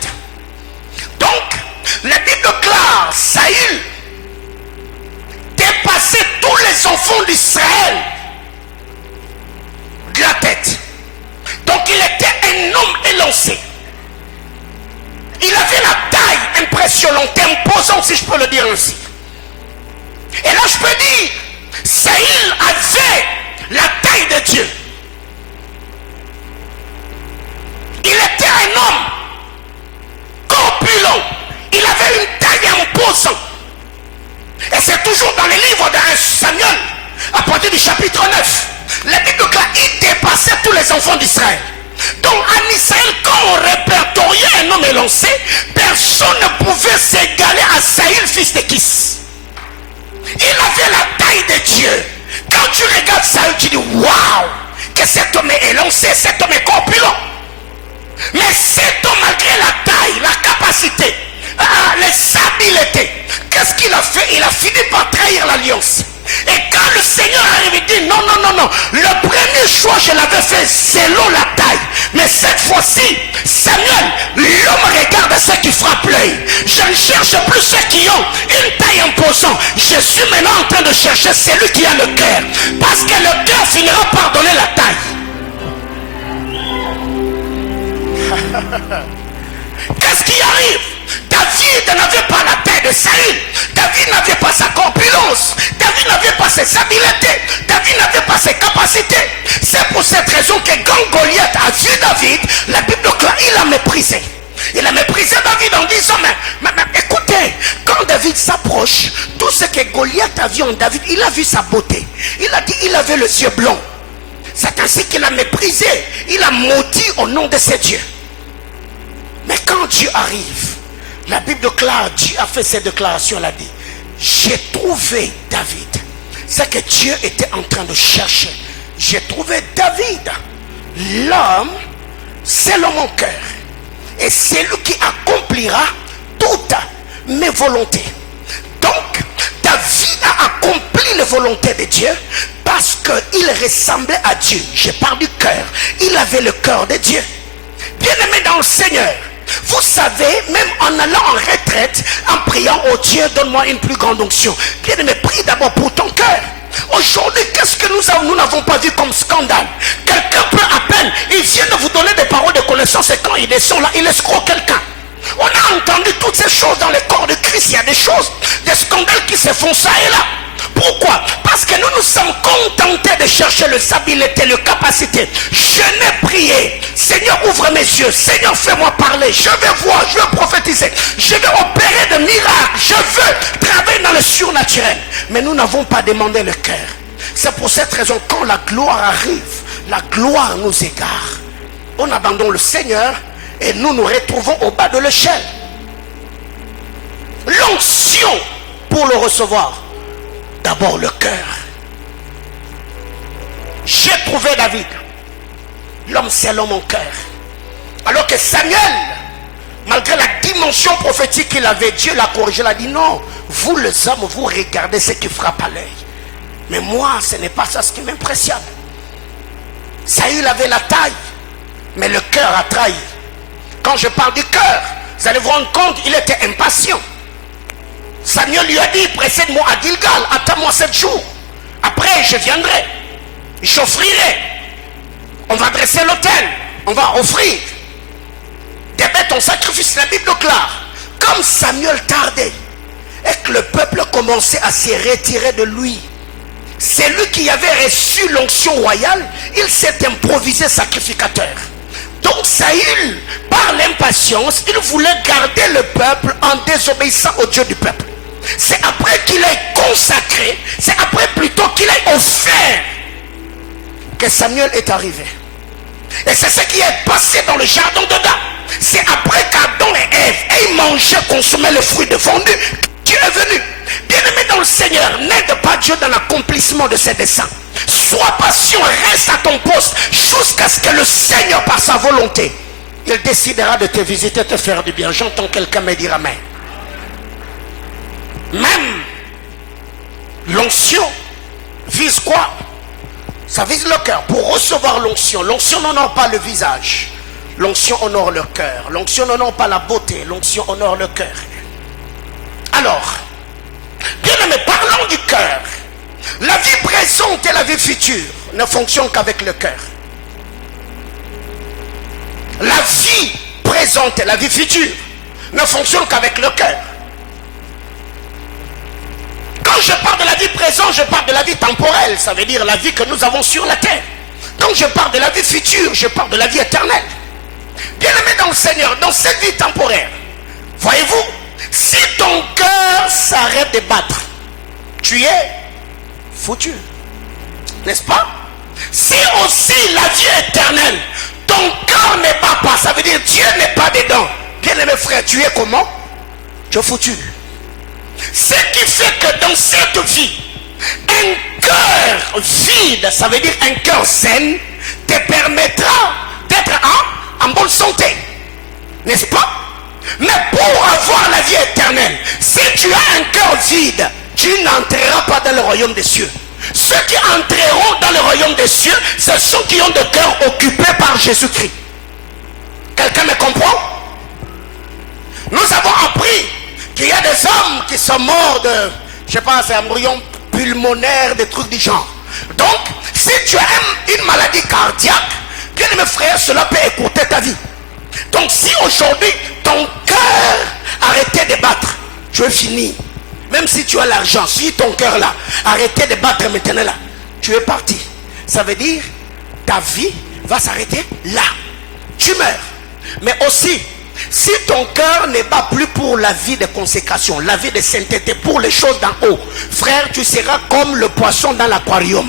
Donc, la Bible clare, Saül dépassait tous les enfants d'Israël de la tête. Donc, il était un homme élancé. Il avait la taille impressionnante, imposante, si je peux le dire ainsi. Et là, je peux dire, Saül avait la taille de Dieu. Il était un homme corpulent. Il avait une taille imposante. Et c'est toujours dans les livres de Samuel, à partir du chapitre 9. La Bible clare, il dépassait tous les enfants d'Israël. Donc en Israël, quand on répertoriait un homme élancé, personne ne pouvait s'égaler à Saül, fils de Kis. Il avait la taille de Dieu. Quand tu regardes Saül, tu dis waouh, que cet homme est élancé, cet homme est corpulent. Mais cet homme, malgré la taille, la capacité, les habiletés, qu'est-ce qu'il a fait? Il a fini par trahir l'alliance. Et quand le Seigneur arrive, il dit non, non, non, non, le premier choix je l'avais fait selon la taille, mais cette fois-ci Samuel, l'homme regarde ceux qui frappent l'œil. Je ne cherche plus ceux qui ont une taille imposante. Je suis maintenant en train de chercher celui qui a le cœur, parce que le cœur finira par donner la taille. Qu'est-ce qui arrive? David n'avait pas la taille de Saül. David n'avait pas sa corpulence. David n'avait pas ses habiletés. David n'avait pas ses capacités. C'est pour cette raison que quand Goliath a vu David, la Bible clare, il a méprisé. Il a méprisé David en disant, mais écoutez, quand David s'approche, tout ce que Goliath a vu en David, il a vu sa beauté. Il a dit, il avait les yeux blancs. C'est ainsi qu'il a méprisé. Il a maudit au nom de ses dieux. Mais quand Dieu arrive, la Bible clare, Dieu a fait cette déclaration, elle a dit, j'ai trouvé David. C'est que Dieu était en train de chercher. J'ai trouvé David, l'homme selon mon cœur. Et c'est lui qui accomplira toutes mes volontés. Donc, David a accompli les volontés de Dieu parce qu'il ressemblait à Dieu. Je parle du cœur. Il avait le cœur de Dieu. Bien aimé dans le Seigneur, vous savez, même en allant en retraite, en priant au Dieu, donne-moi une plus grande onction. Bien aimé, prie d'abord pour ton cœur. Aujourd'hui, qu'est-ce que nous n'avons pas vu comme scandale? Quelqu'un peut à peine, il vient de vous donner des paroles de connaissance. le sang, c'est quand il descend là, il escroque quelqu'un. On a entendu toutes ces choses dans le corps de Christ. Il y a des choses, des scandales qui se font ça et là. Pourquoi? Parce que nous nous sommes contentés de chercher les habiletés, les capacités. Je n'ai prié. Seigneur, ouvre mes yeux. Seigneur, fais-moi parler. Je vais voir, je vais prophétiser. Je vais opérer de miracles. Je veux travailler dans le surnaturel. Mais nous n'avons pas demandé le cœur. C'est pour cette raison, quand la gloire arrive, la gloire nous égare. On abandonne le Seigneur et nous nous retrouvons au bas de l'échelle. L'onction pour le recevoir. D'abord le cœur. J'ai trouvé David, l'homme selon mon cœur. Alors que Samuel, malgré la dimension prophétique qu'il avait, Dieu l'a corrigé, il a dit non, vous les hommes, vous regardez ce qui frappe à l'œil. Mais moi, ce n'est pas ça ce qui m'impressionne. Saül avait la taille, mais le cœur a trahi. Quand je parle du cœur, vous allez vous rendre compte, il était impatient. Samuel lui a dit, précède-moi à Gilgal, attends-moi 7 jours. Après, je viendrai. J'offrirai. On va dresser l'autel. On va offrir des bêtes en sacrifice. La Bible déclare, comme Samuel tardait et que le peuple commençait à se retirer de lui, c'est lui qui avait reçu l'onction royale, il s'est improvisé sacrificateur. Donc Saül, par l'impatience, il voulait garder le peuple en désobéissant au Dieu du peuple. C'est après qu'il ait consacré, c'est après plutôt qu'il ait offert que Samuel est arrivé. Et c'est ce qui est passé dans le jardin d'Éden. C'est après qu'Adam et Ève aient mangé, consommé le fruit défendu, Dieu est venu. Bien-aimé dans le Seigneur, n'aide pas Dieu dans l'accomplissement de ses desseins. Sois patient, reste à ton poste jusqu'à ce que le Seigneur, par sa volonté, il décidera de te visiter, te faire du bien. J'entends quelqu'un me dire amen. Même l'onction vise quoi? Ça vise le cœur. Pour recevoir l'onction, l'onction n'honore pas le visage, l'onction honore le cœur. L'onction n'honore pas la beauté, l'onction honore le cœur. Alors, bien aimé, parlons du cœur. La vie présente et la vie future ne fonctionnent qu'avec le cœur. La vie présente et la vie future ne fonctionnent qu'avec le cœur. Quand je parle de la vie présente, je parle de la vie temporelle. Ça veut dire la vie que nous avons sur la terre. Quand je parle de la vie future, je parle de la vie éternelle. Bien aimé dans le Seigneur, dans cette vie temporaire, voyez-vous, si ton cœur s'arrête de battre, tu es foutu. N'est-ce pas? Si aussi la vie éternelle, ton cœur ne bat pas, ça veut dire Dieu n'est pas dedans. Bien aimé frère, tu es comment? Tu es foutu. Ce qui fait que dans cette vie, un cœur vide, ça veut dire un cœur sain, te permettra d'être en bonne santé. N'est-ce pas? Mais pour avoir la vie éternelle, si tu as un cœur vide, tu n'entreras pas dans le royaume des cieux. Ceux qui entreront dans le royaume des cieux, ce sont ceux qui ont le cœur occupé par Jésus-Christ. Quelqu'un me comprend? Nous avons appris qu'il y a des hommes qui sont morts de, je sais pas, c'est un embryon pulmonaire, des trucs du genre. Donc, si tu as une maladie cardiaque, bien mes frères, cela peut écourter ta vie. Donc, si aujourd'hui, ton cœur arrêtait de battre, tu es fini. Même si tu as l'argent, si ton cœur là, arrêtez de battre maintenant là, tu es parti. Ça veut dire, ta vie va s'arrêter là. Tu meurs. Mais aussi, si ton cœur ne bat plus pour la vie de consécration, la vie de sainteté, pour les choses d'en haut, frère, tu seras comme le poisson dans l'aquarium.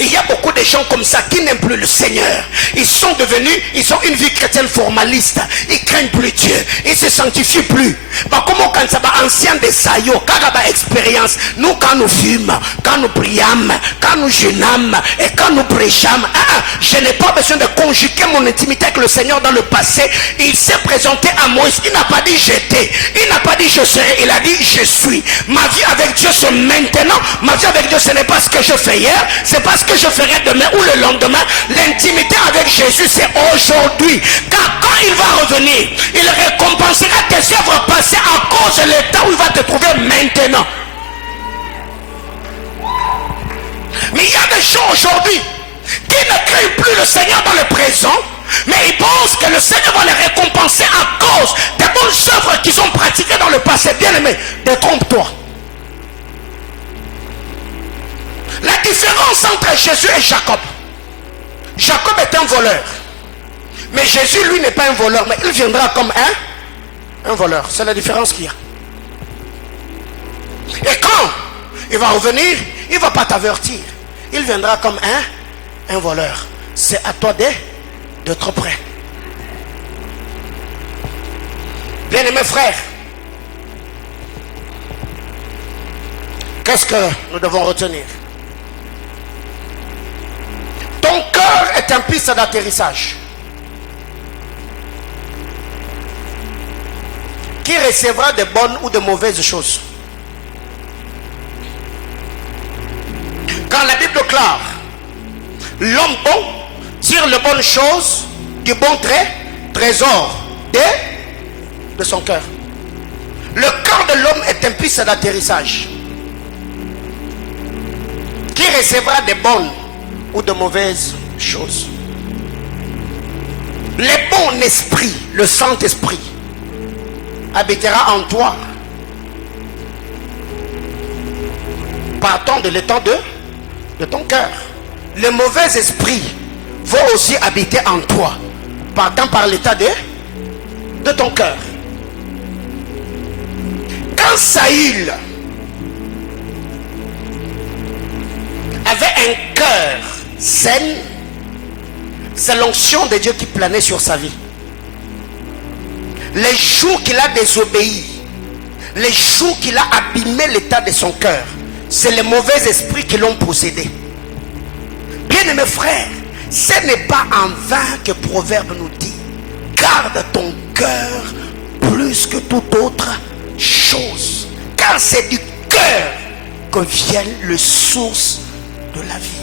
Il y a beaucoup de gens comme ça qui n'aiment plus le Seigneur. Ils sont devenus, ils ont une vie chrétienne formaliste. Ils craignent plus Dieu. Ils se sanctifient plus. Bah, comment quand ça va ancien de Sayo, quand on a expérience, nous quand nous fumons, quand nous prions, quand nous jeûnons et quand nous prêchons, je n'ai pas besoin de conjuguer mon intimité avec le Seigneur dans le passé. Il s'est présenté à Moïse. Il n'a pas dit j'étais. Il n'a pas dit je serai. Il a dit je suis. Ma vie avec Dieu c'est maintenant. Ma vie avec Dieu ce n'est pas ce que je fais hier. C'est pas ce que je ferai demain ou le lendemain. L'intimité avec Jésus c'est aujourd'hui. Car quand il va revenir, il récompensera tes œuvres passées à cause de l'état où il va te trouver maintenant. Mais il y a des gens aujourd'hui qui ne craignent plus le Seigneur dans le présent Mais ils pensent que le Seigneur va les récompenser à cause des bonnes œuvres qu'ils ont pratiquées dans le passé. Bien-aimé, détrompe-toi. La différence entre Jésus et Jacob. Jacob est un voleur. Mais Jésus, lui, n'est pas un voleur. Mais il viendra comme un voleur. C'est la différence qu'il y a. Et quand il va revenir, il ne va pas t'avertir. Il viendra comme un voleur. C'est à toi d'être prêt. Bien-aimés frères, qu'est-ce que nous devons retenir? Ton cœur est un piste d'atterrissage qui recevra de bonnes ou de mauvaises choses. Quand la Bible déclare, l'homme bon tire les bonnes choses du bon trésor de son cœur. Le cœur de l'homme est un piste d'atterrissage qui recevra de bonnes ou de mauvaises choses. Le bon esprit, le Saint-Esprit, habitera en toi, partant de l'état de ton cœur. Le mauvais esprit va aussi habiter en toi, partant par l'état de ton cœur. Quand Saül avait un cœur sain, c'est l'onction de Dieu qui planait sur sa vie. Les jours qu'il a désobéi, les jours qu'il a abîmé l'état de son cœur, c'est les mauvais esprits qui l'ont possédé. Bien-aimés frères, ce n'est pas en vain que Proverbe nous dit: garde ton cœur plus que toute autre chose, car c'est du cœur que vient le source de la vie.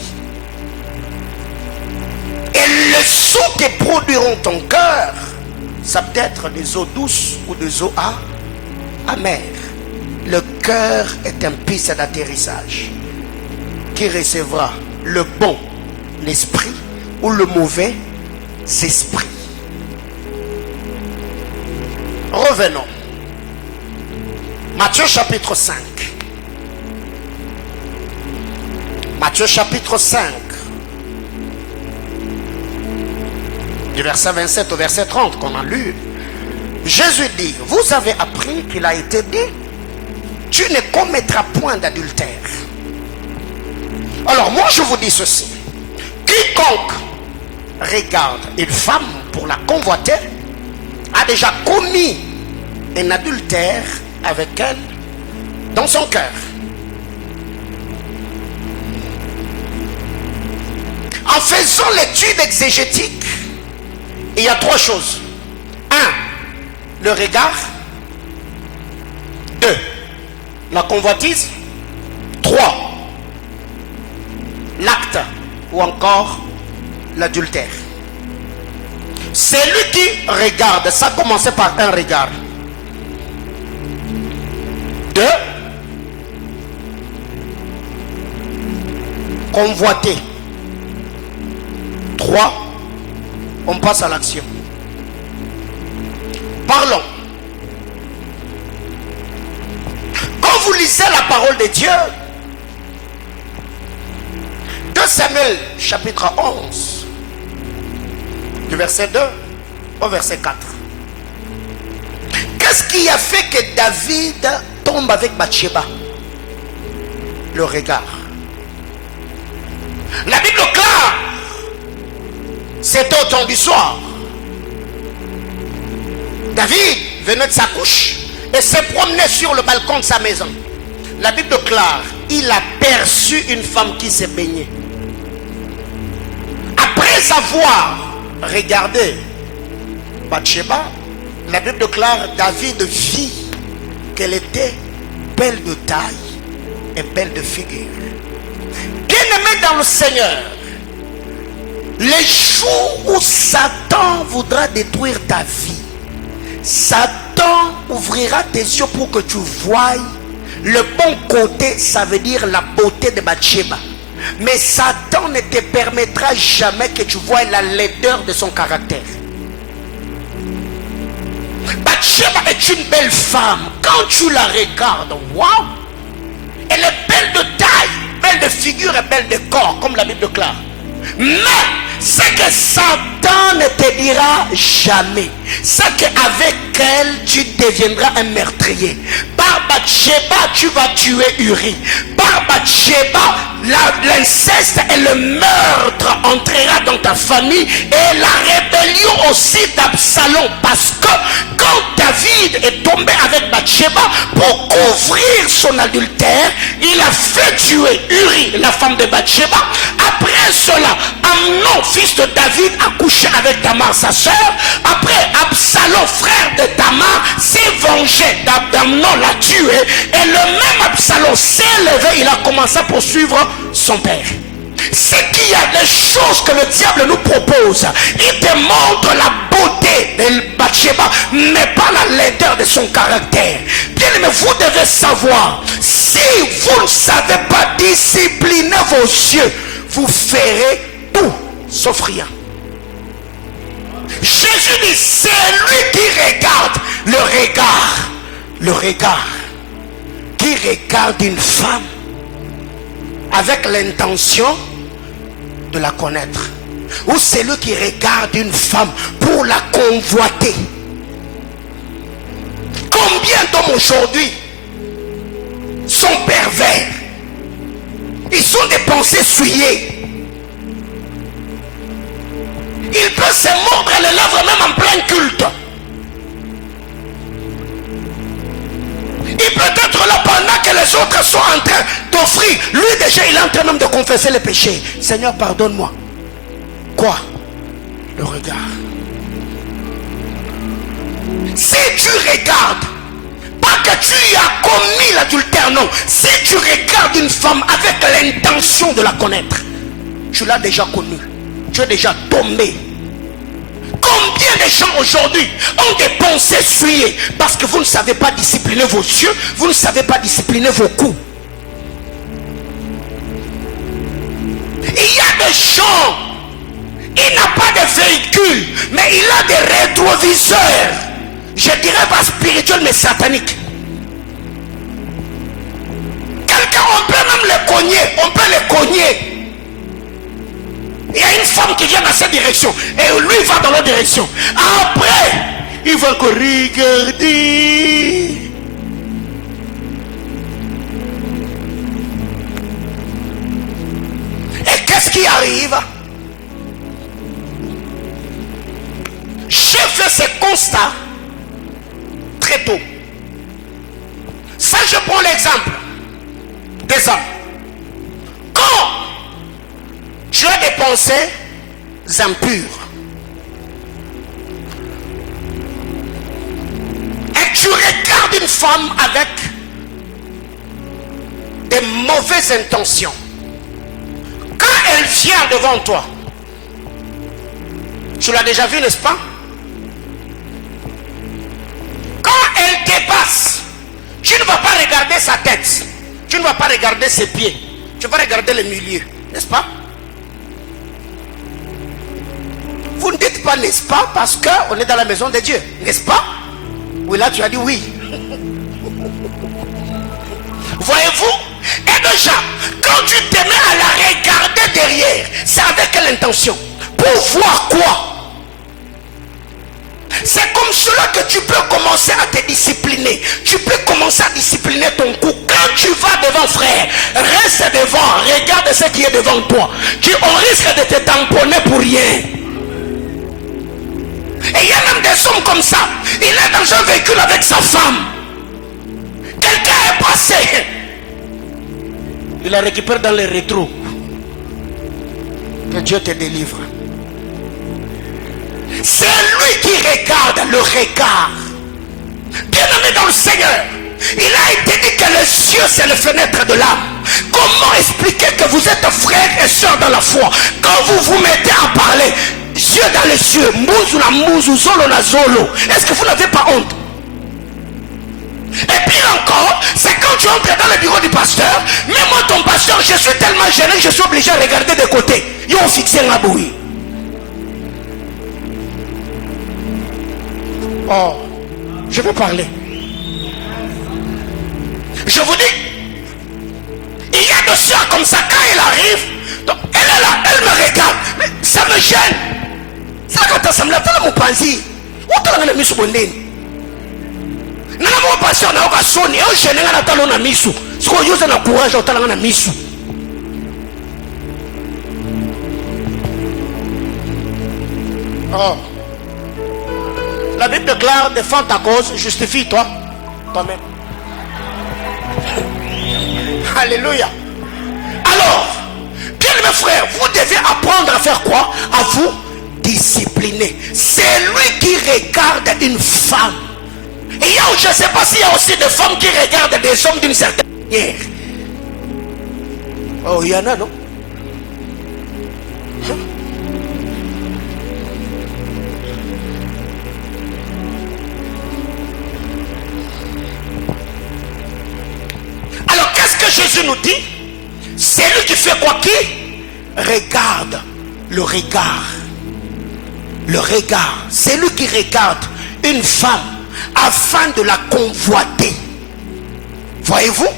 Et les eaux que produiront ton cœur, ça peut être des eaux douces ou des eaux amères. Le cœur est un piste d'atterrissage qui recevra le bon esprit ou le mauvais esprit. Revenons. Matthieu chapitre 5. Matthieu chapitre 5. Du verset 27 au verset 30 qu'on a lu. Jésus dit: vous avez appris qu'il a été dit, tu ne commettras point d'adultère. Alors moi je vous dis ceci: quiconque regarde une femme pour la convoiter a déjà commis un adultère avec elle dans son cœur. En faisant l'étude exégétique, il y a trois choses. 1. Le regard. 2. La convoitise. 3. L'acte ou encore l'adultère. Celui qui regarde, ça a commencé par un regard. 2. Convoiter. 3. On passe à l'action. Parlons. Quand vous lisez la parole de Dieu, 2 Samuel chapitre 11, du verset 2 au verset 4. Qu'est-ce qui a fait que David tombe avec Bathsheba? Le regard. La Bible clare, c'était au temps du soir. David venait de sa couche et se promenait sur le balcon de sa maison. La Bible déclare, il aperçut une femme qui se baignait. Après avoir regardé Bathsheba, la Bible déclare, David vit qu'elle était belle de taille et belle de figure. Bien-aimé dans le Seigneur, les jours où Satan voudra détruire ta vie, Satan ouvrira tes yeux pour que tu voies le bon côté, ça veut dire la beauté de Bathsheba. Mais Satan ne te permettra jamais que tu vois la laideur de son caractère. Bathsheba est une belle femme. Quand tu la regardes, waouh, elle est belle de taille, belle de figure et belle de corps, comme la Bible déclare. Mais ce que Satan ne te dira jamais, c'est qu'avec elle, tu deviendras un meurtrier. Par Bathsheba, tu vas tuer Uri. Par Bathsheba, l'inceste et le meurtre entrera dans ta famille, et la rébellion aussi d'Absalom. Parce que quand David est tombé avec Bathsheba, pour couvrir son adultère, il a fait tuer Uri, la femme de Bathsheba. Après cela, Amnon, fils de David, a couché avec Tamar, sa soeur. Après, Absalom, frère de Tamar, s'est vengé d'Amnon, l'a tué. Et le même Absalom s'est levé, il a commencé à poursuivre son père. C'est qu'il y a des choses que le diable nous propose. Il te montre la beauté de Bathsheba, mais pas la laideur de son caractère. Bien aimé, vous devez savoir, si vous ne savez pas discipliner vos yeux, vous ferez tout sauf rien. Jésus dit, c'est lui qui regarde le regard qui regarde une femme avec l'intention de la connaître, ou c'est lui qui regarde une femme pour la convoiter. Combien d'hommes aujourd'hui sont pervers? Ils sont des pensées souillées. Il peut se mordre les lèvres même en plein culte. Il peut être là pendant que les autres sont en train d'offrir. Lui déjà, il est en train même de confesser les péchés. Seigneur, pardonne-moi. Quoi? Le regard. Si tu regardes, pas que tu as commis l'adultère, non. Si tu regardes une femme avec l'intention de la connaître, tu l'as déjà connue. Tu es déjà tombé. Combien de gens aujourd'hui ont des pensées souillées parce que vous ne savez pas discipliner vos yeux, vous ne savez pas discipliner vos coups. Il y a des gens, il n'a pas de véhicule, mais il a des rétroviseurs. Je dirais pas spirituel, mais satanique. Quelqu'un, on peut même les cogner, on peut les cogner. Il y a une femme qui vient dans cette direction et lui va dans l'autre direction. Après, il va regarder. Et qu'est-ce qui arrive? J'ai fait ce constat très tôt. Ça, je prends l'exemple des hommes. Quand tu as des pensées impures et tu regardes une femme avec des mauvaises intentions, quand elle vient devant toi, tu l'as déjà vu, n'est-ce pas? Quand elle dépasse, tu ne vas pas regarder sa tête, tu ne vas pas regarder ses pieds, tu vas regarder le milieu, n'est-ce pas? Vous ne dites pas n'est-ce pas parce qu'on est dans la maison de Dieu, n'est-ce pas? Oui, là tu as dit oui. Voyez-vous? Et déjà, quand tu te mets à la regarder derrière, c'est avec quelle intention? Pour voir quoi? C'est comme cela que tu peux commencer à te discipliner. Tu peux commencer à discipliner ton cou. Quand tu vas devant frère, reste devant, regarde ce qui est devant toi. On risque de te tamponner pour rien. Et il y a même des hommes comme ça. Il est dans un véhicule avec sa femme. Quelqu'un est passé. Il la récupère dans les rétros. Que Dieu te délivre. C'est lui qui regarde le regard. Bien-aimé dans le Seigneur, il a été dit que les cieux c'est les fenêtres de l'âme. Comment expliquer que vous êtes frères et sœurs dans la foi quand vous vous mettez à parler yeux dans les yeux, mouzu na mouzu, zolo na zolo? Est-ce que vous n'avez pas honte? Et pire encore, c'est quand tu entres dans le bureau du pasteur, même moi ton pasteur, je suis tellement gêné que je suis obligé de regarder de côté. Ils ont fixé un aboui. Oh, je veux parler. Je vous dis, il y a des soeurs comme ça, quand elle arrive, donc elle est là, elle me regarde, mais ça me gêne. C'est là quand ça me l'a fait mon panzi. Où tu l'as mis sur mon nez? Nana mon pasteur n'a aucun son, et au gêné, on a talon à misou. Ce qu'on use dans le courage, on a talon à misou. Oh. La Bible déclare, défends ta cause, justifie-toi, toi-même. Alléluia. Alors, bien mes frères, vous devez apprendre à faire quoi? À vous discipliner. C'est lui qui regarde une femme. Et je ne sais pas s'il y a aussi des femmes qui regardent des hommes d'une certaine manière. Oh, il y en a, non? Alors, qu'est-ce que Jésus nous dit? C'est lui qui fait quoi? Qui regarde. Le regard. Le regard. C'est lui qui regarde une femme afin de la convoiter. Voyez-vous?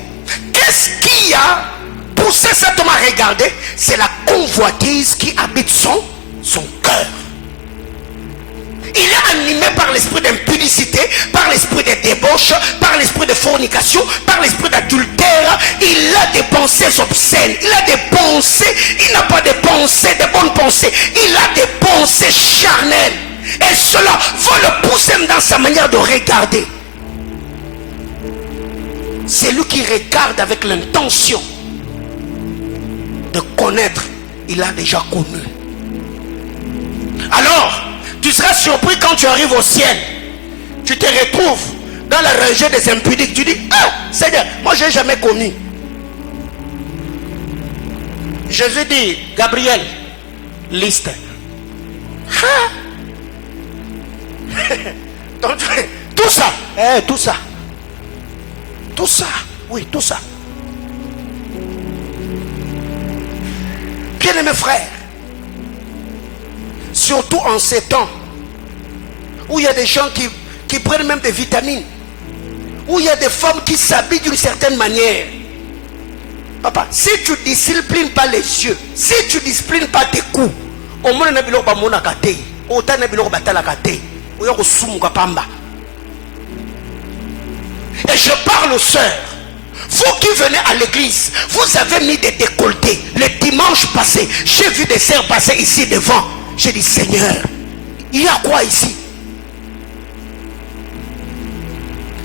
Qu'est-ce qui a poussé cet homme à regarder? C'est la convoitise qui habite son cœur. Il est animé par l'esprit d'impudicité, par l'esprit de débauche, par l'esprit de fornication, par l'esprit d'adultère. Il a des pensées obscènes, il a des pensées, il n'a pas de pensées, de bonnes pensées, il a des pensées charnelles. Et cela va le pousser dans sa manière de regarder. C'est lui qui regarde avec l'intention de connaître. Il a déjà connu. Alors, tu seras surpris quand tu arrives au ciel. Tu te retrouves dans la rangée des impudiques. Tu dis, ah, Seigneur, moi je n'ai jamais connu. Jésus dit, Gabriel, liste. Ah. Donc, tout ça, tout ça, tout ça, oui, tout ça. Bien aimés frères, surtout en ces temps où il y a des gens qui prennent même des vitamines, où il y a des femmes qui s'habillent d'une certaine manière. Papa, si tu ne disciplines pas les yeux, si tu ne disciplines pas tes coups, au moins ne bilo ba mona kate, autant ne bilo ba tala kate. Et je parle aux sœurs. Vous qui venez à l'église, vous avez mis des décolletés. Le dimanche passé, j'ai vu des sœurs passer ici devant. J'ai dit, Seigneur, il y a quoi ici?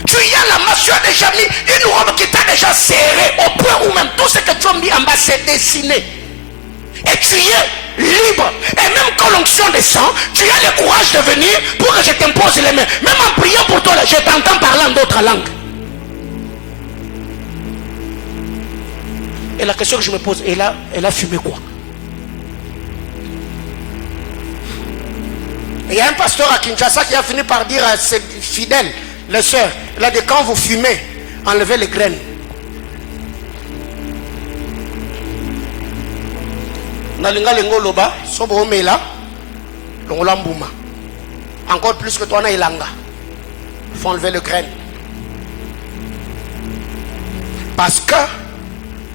Tu y as la main, tu as déjà mis une robe qui t'a déjà serré au point où même tout ce que tu as mis en bas s'est dessiné. Et tu y es libre. Et même quand l'onction descend, tu as le courage de venir pour que je t'impose les mains. Même en priant pour toi, je t'entends parler en d'autres langues. Et la question que je me pose, elle a fumé quoi? Et il y a un pasteur à Kinshasa qui a fini par dire à ses fidèles, les sœurs, il a dit, quand vous fumez, enlevez les graines. Encore plus que toi, il faut enlever le grain. Parce que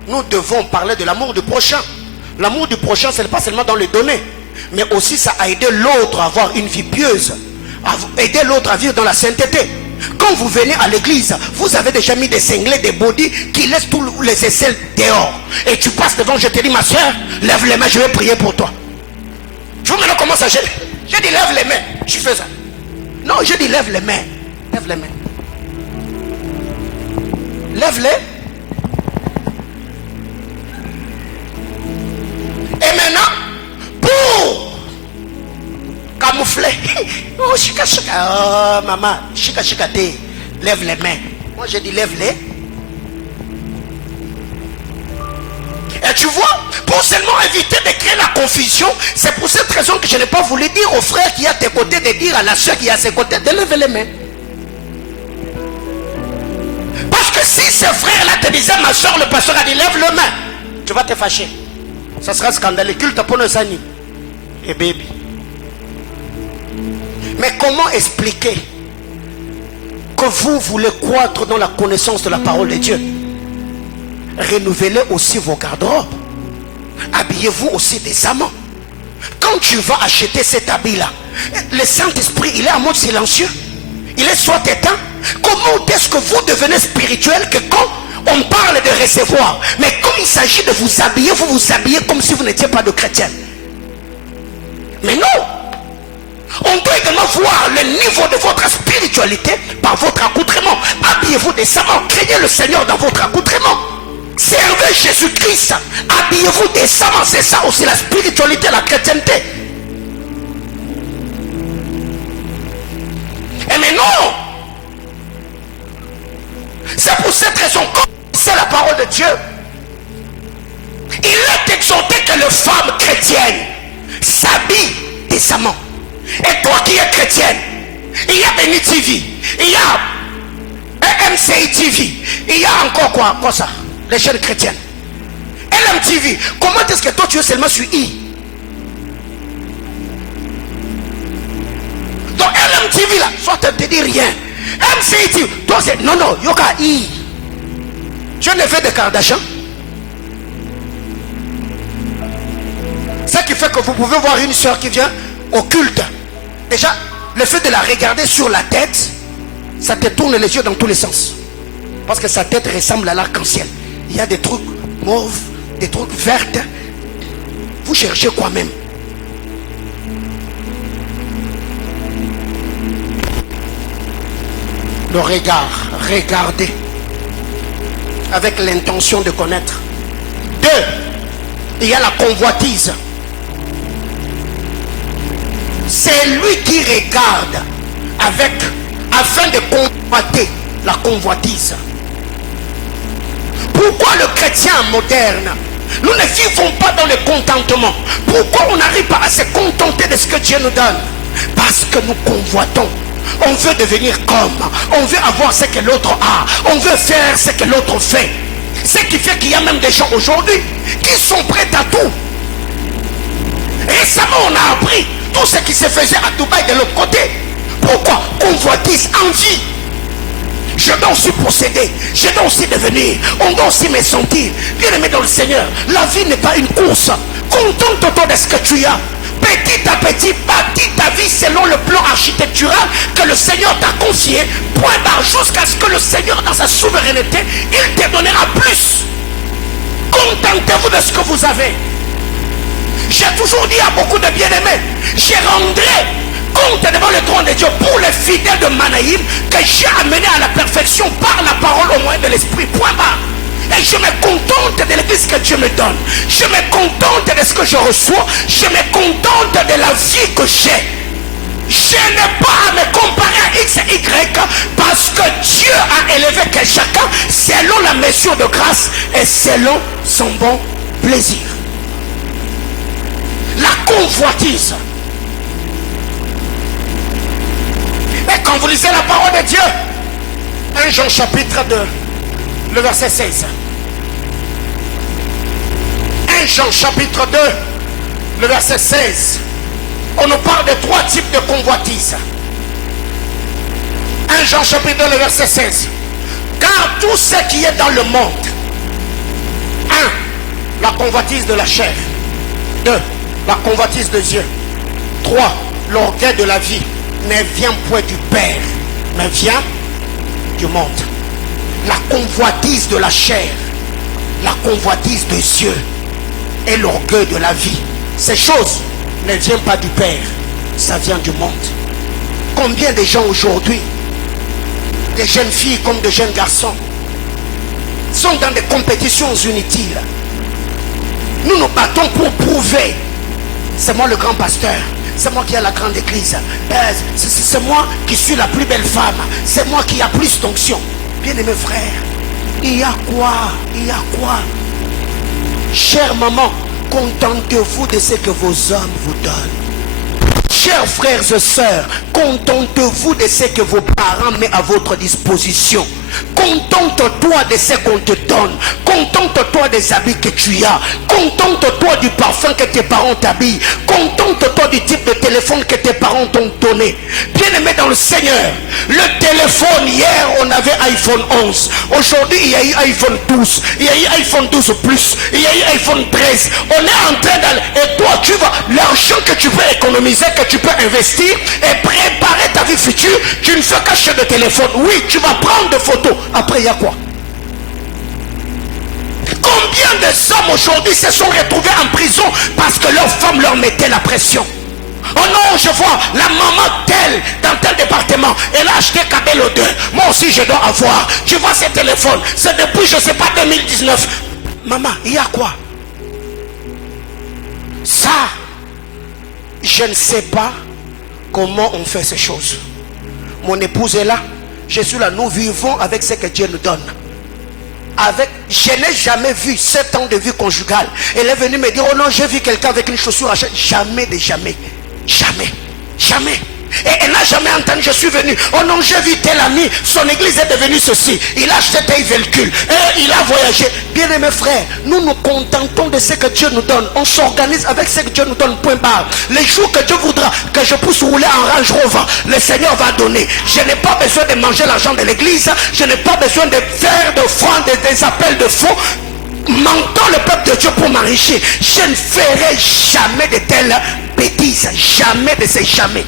nous devons parler de l'amour du prochain. L'amour du prochain, ce n'est pas seulement dans les données, mais aussi ça a aidé l'autre à avoir une vie pieuse, à aider l'autre à vivre dans la sainteté. Quand vous venez à l'église, vous avez déjà mis des cinglés, des bodys qui laissent tous les aisselles dehors. Et tu passes devant, je te dis, ma soeur, lève les mains, je vais prier pour toi. Tu vois maintenant comment ça gêne? J'ai dit, lève les mains. Je fais ça. Non, j'ai dit, lève les mains. Lève les mains. Lève-les. Et maintenant, pour camoufler. Oh, chika chika. Oh, maman, chika chika te. Lève les mains. Moi, j'ai dit, lève-les. Et tu vois, pour seulement éviter de créer la confusion, c'est pour cette raison que je n'ai pas voulu dire au frère qui est à tes côtés de dire à la soeur qui est à ses côtés de lever les mains. ce frère-là te disait, ma soeur, le pasteur a dit, lève le main, tu vas te fâcher. Ça sera scandaleux. Culte pour nos amis. Et baby. Mais comment expliquer que vous voulez croître dans la connaissance de la parole de Dieu? Renouvelez aussi vos garde-robes. Habillez-vous aussi décemment. Quand tu vas acheter cet habit-là, le Saint-Esprit, il est en mode silencieux. Il est soit éteint. Comment est-ce que vous devenez spirituel que quand on parle de recevoir, mais comme il s'agit de vous habiller, vous vous habillez comme si vous n'étiez pas de chrétien? Mais non. On doit également voir le niveau de votre spiritualité par votre accoutrement. Habillez-vous décemment. Craignez le Seigneur dans votre accoutrement. Servez Jésus-Christ. Habillez-vous décemment. C'est ça aussi la spiritualité, la chrétienté. Et mais non. C'est pour cette raison que c'est la parole de Dieu. Il est exhorté que les femmes chrétiennes s'habillent décemment. Et toi qui es chrétienne, il y a Béni TV, il y a MCI TV, il y a encore quoi ça? Les chaînes chrétiennes. LMTV, comment est-ce que toi tu es seulement sur I? Donc LMTV là, soit te dit rien. MCI TV, toi c'est non, yoka I. Tu ne fais de Kardashian. Ce qui fait que vous pouvez voir une soeur qui vient au culte. Déjà, le fait de la regarder sur la tête, ça te tourne les yeux dans tous les sens. Parce que sa tête ressemble à l'arc-en-ciel. Il y a des trucs mauves, des trucs verts. Vous cherchez quoi même? Le regard, regardez. Avec l'intention de connaître. 2. Il y a la convoitise. C'est lui qui regarde afin de convoiter, la convoitise. Pourquoi le chrétien moderne, nous ne vivons pas dans le contentement? Pourquoi on n'arrive pas à se contenter de ce que Dieu nous donne? Parce que nous convoitons. On veut devenir comme, on veut avoir ce que l'autre a, on veut faire ce que l'autre fait. Ce qui fait qu'il y a même des gens aujourd'hui qui sont prêts à tout. Récemment on a appris tout ce qui se faisait à Dubaï de l'autre côté. Pourquoi? Convoitise, envie. Je dois aussi posséder, je dois aussi devenir, on doit aussi me sentir. Bien aimé dans le Seigneur, la vie n'est pas une course. Contente-toi de ce que tu as. Petit à petit, bâtis ta vie selon le plan architectural que le Seigneur t'a confié. Point barre, jusqu'à ce que le Seigneur, dans sa souveraineté, il te donnera plus. Contentez-vous de ce que vous avez. J'ai toujours dit à beaucoup de bien-aimés, je rendrai compte devant le trône de Dieu pour les fidèles de Manaïm que j'ai amené à la perfection par la parole au moyen de l'esprit. Point barre. Et je me contente de l'église que Dieu me donne. Je me contente de ce que je reçois. Je me contente de la vie que j'ai. Je n'ai pas à me comparer à X et Y parce que Dieu a élevé que chacun selon la mesure de grâce et selon son bon plaisir. La convoitise. Et quand vous lisez la parole de Dieu, 1 Jean chapitre 2, le verset 16. 1 Jean chapitre 2, le verset 16. On nous parle de 3 types de convoitise. 1 Jean chapitre 2, le verset 16. Car tout ce qui est dans le monde, 1. La convoitise de la chair. 2. La convoitise de Dieu. 3. L'orgueil de la vie ne vient point du Père, mais vient du monde. La convoitise de la chair, la convoitise de Dieu et l'orgueil de la vie. Ces choses ne viennent pas du Père, ça vient du monde. Combien de gens aujourd'hui, des jeunes filles comme de jeunes garçons, sont dans des compétitions inutiles. Nous nous battons pour prouver, c'est moi le grand pasteur, c'est moi qui ai la grande église, c'est moi qui suis la plus belle femme, c'est moi qui a plus d'onction. Bien-aimés frères, il y a quoi? Il y a quoi? Chère maman, contentez-vous de ce que vos hommes vous donnent. Chers frères et sœurs, contentez-vous de ce que vos parents mettent à votre disposition. Contente-toi de ce qu'on te donne. Contente-toi des habits que tu as. Contente-toi du parfum que tes parents t'habillent. Contente-toi du type de téléphone que tes parents t'ont donné. Bien-aimé dans le Seigneur, le téléphone, hier on avait iPhone 11. Aujourd'hui il y a eu iPhone 12. Il y a eu iPhone 12 Plus. Il y a eu iPhone 13. On est en train d'aller. Et toi tu vas, l'argent que tu peux économiser, que tu peux investir et préparer ta vie future, tu ne fais qu'acheter de téléphone. Oui, tu vas prendre des photos. Après il y a quoi? Combien de hommes aujourd'hui se sont retrouvés en prison parce que leur femme leur mettait la pression? Oh non, je vois la maman telle dans tel département, elle a acheté Cabello 2. Moi aussi je dois avoir. Tu vois ces téléphones, c'est depuis je sais pas 2019. Maman, il y a quoi? Ça, je ne sais pas comment on fait ces choses. Mon épouse est là, je suis là, nous vivons avec ce que Dieu nous donne. Je n'ai jamais vu 7 ans de vie conjugale. Elle est venue me dire, oh non, j'ai vu quelqu'un avec une chaussure à chaque. Jamais de jamais. Jamais. Jamais. Et elle n'a jamais entendu, je suis venu. Oh non, j'ai vu tel ami, son église est devenue ceci. Il a acheté tel véhicule. Et il a voyagé. Bien aimés frères, nous nous contentons de ce que Dieu nous donne. On s'organise avec ce que Dieu nous donne, point barre. Les jours que Dieu voudra que je puisse rouler en Range Rover, le Seigneur va donner. Je n'ai pas besoin de manger l'argent de l'église. Je n'ai pas besoin de faire de offrandes, des appels de faux. Mentons le peuple de Dieu pour m'enrichir. Je ne ferai jamais de telles bêtises. Jamais de ces jamais.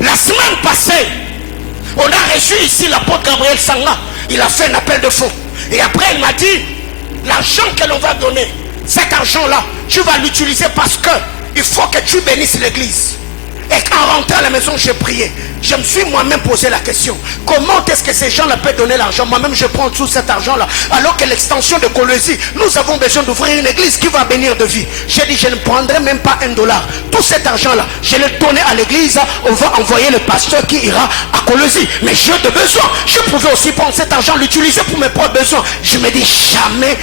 La semaine passée, on a reçu ici l'apôtre Gabriel Sanga. Il a fait un appel de fonds. Et après, il m'a dit, l'argent que l'on va donner, cet argent-là, tu vas l'utiliser parce que il faut que tu bénisses l'église. Et en rentrant à la maison, j'ai prié. Je me suis moi-même posé la question. Comment est-ce que ces gens-là peuvent donner l'argent? Moi-même, je prends tout cet argent-là. Alors que l'extension de Colosie, nous avons besoin d'ouvrir une église qui va bénir de vie. J'ai dit, je ne prendrai même pas $1. Tout cet argent-là, je l'ai donné à l'église. On va envoyer le pasteur qui ira à Colosie. Mais j'ai de besoin. Je pouvais aussi prendre cet argent, l'utiliser pour mes propres besoins. Je me dis, jamais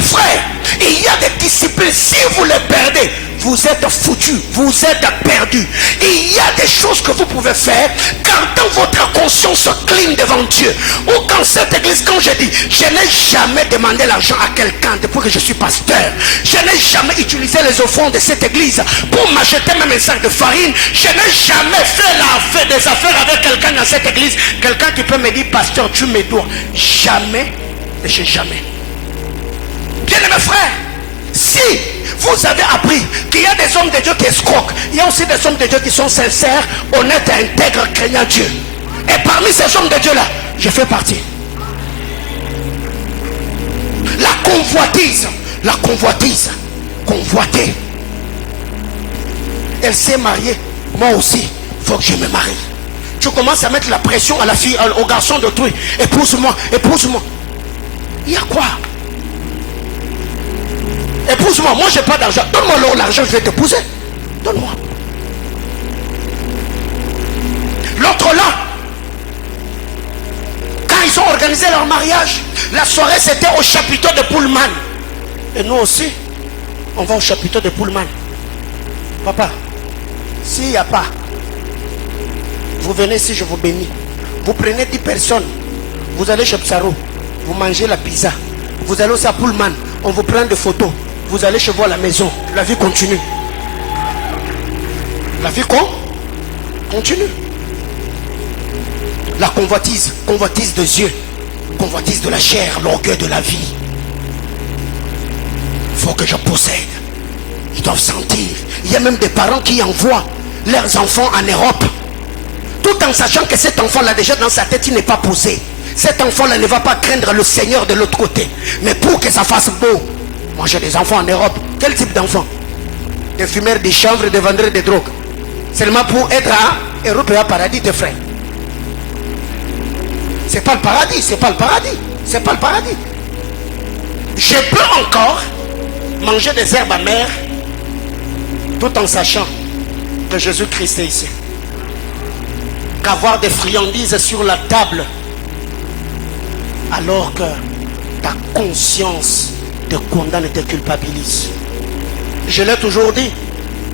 frère. Il y a des disciplines, si vous les perdez, vous êtes foutus, vous êtes perdus. Il y a des choses que vous pouvez faire quand votre conscience clean devant Dieu. Ou quand cette église, quand je dis, je n'ai jamais demandé l'argent à quelqu'un depuis que je suis pasteur. Je n'ai jamais utilisé les offrandes de cette église pour m'acheter même un sac de farine. Je n'ai jamais fait des affaires avec quelqu'un dans cette église. Quelqu'un qui peut me dire, pasteur, tu me dois. Jamais, jamais. Bien mes frères, si vous avez appris qu'il y a des hommes de Dieu qui escroquent, il y a aussi des hommes de Dieu qui sont sincères, honnêtes et intègres, craignant Dieu. Et parmi ces hommes de Dieu là, je fais partie. La convoitise, convoiter. Elle s'est mariée, moi aussi, il faut que je me marie. Tu commences à mettre la pression à la fille, au garçon d'autrui. Épouse-moi, épouse-moi. Il y a quoi? Épouse-moi, moi j'ai pas d'argent. Donne-moi alors l'argent, je vais t'épouser. Donne-moi. L'autre là, quand ils ont organisé leur mariage, la soirée c'était au chapiteau de Pullman. Et nous aussi, on va au chapiteau de Pullman. Papa, s'il n'y a pas, vous venez ici, je vous bénis. Vous prenez 10 personnes, vous allez chez Psaro, vous mangez la pizza. Vous allez aussi à Pullman, on vous prend des photos. Vous allez chez vous à la maison. La vie continue. La vie continue. La convoitise de Dieu, convoitise de la chair, l'orgueil de la vie. Il faut que je possède. Ils doivent sentir. Il y a même des parents qui envoient leurs enfants en Europe, tout en sachant que cet enfant-là, déjà dans sa tête, il n'est pas posé. Cet enfant-là ne va pas craindre le Seigneur de l'autre côté. Mais pour que ça fasse beau, moi j'ai des enfants en Europe. Quel type d'enfants? Des fumeurs, des chanvres, des vendeurs de drogue. Seulement pour être à Europe et à paradis, tes frères. C'est pas le paradis, c'est pas le paradis. C'est pas le paradis. Je peux encore manger des herbes amères tout en sachant que Jésus-Christ est ici. Qu'avoir des friandises sur la table alors que ta conscience te condamne et te culpabilise. Je l'ai toujours dit.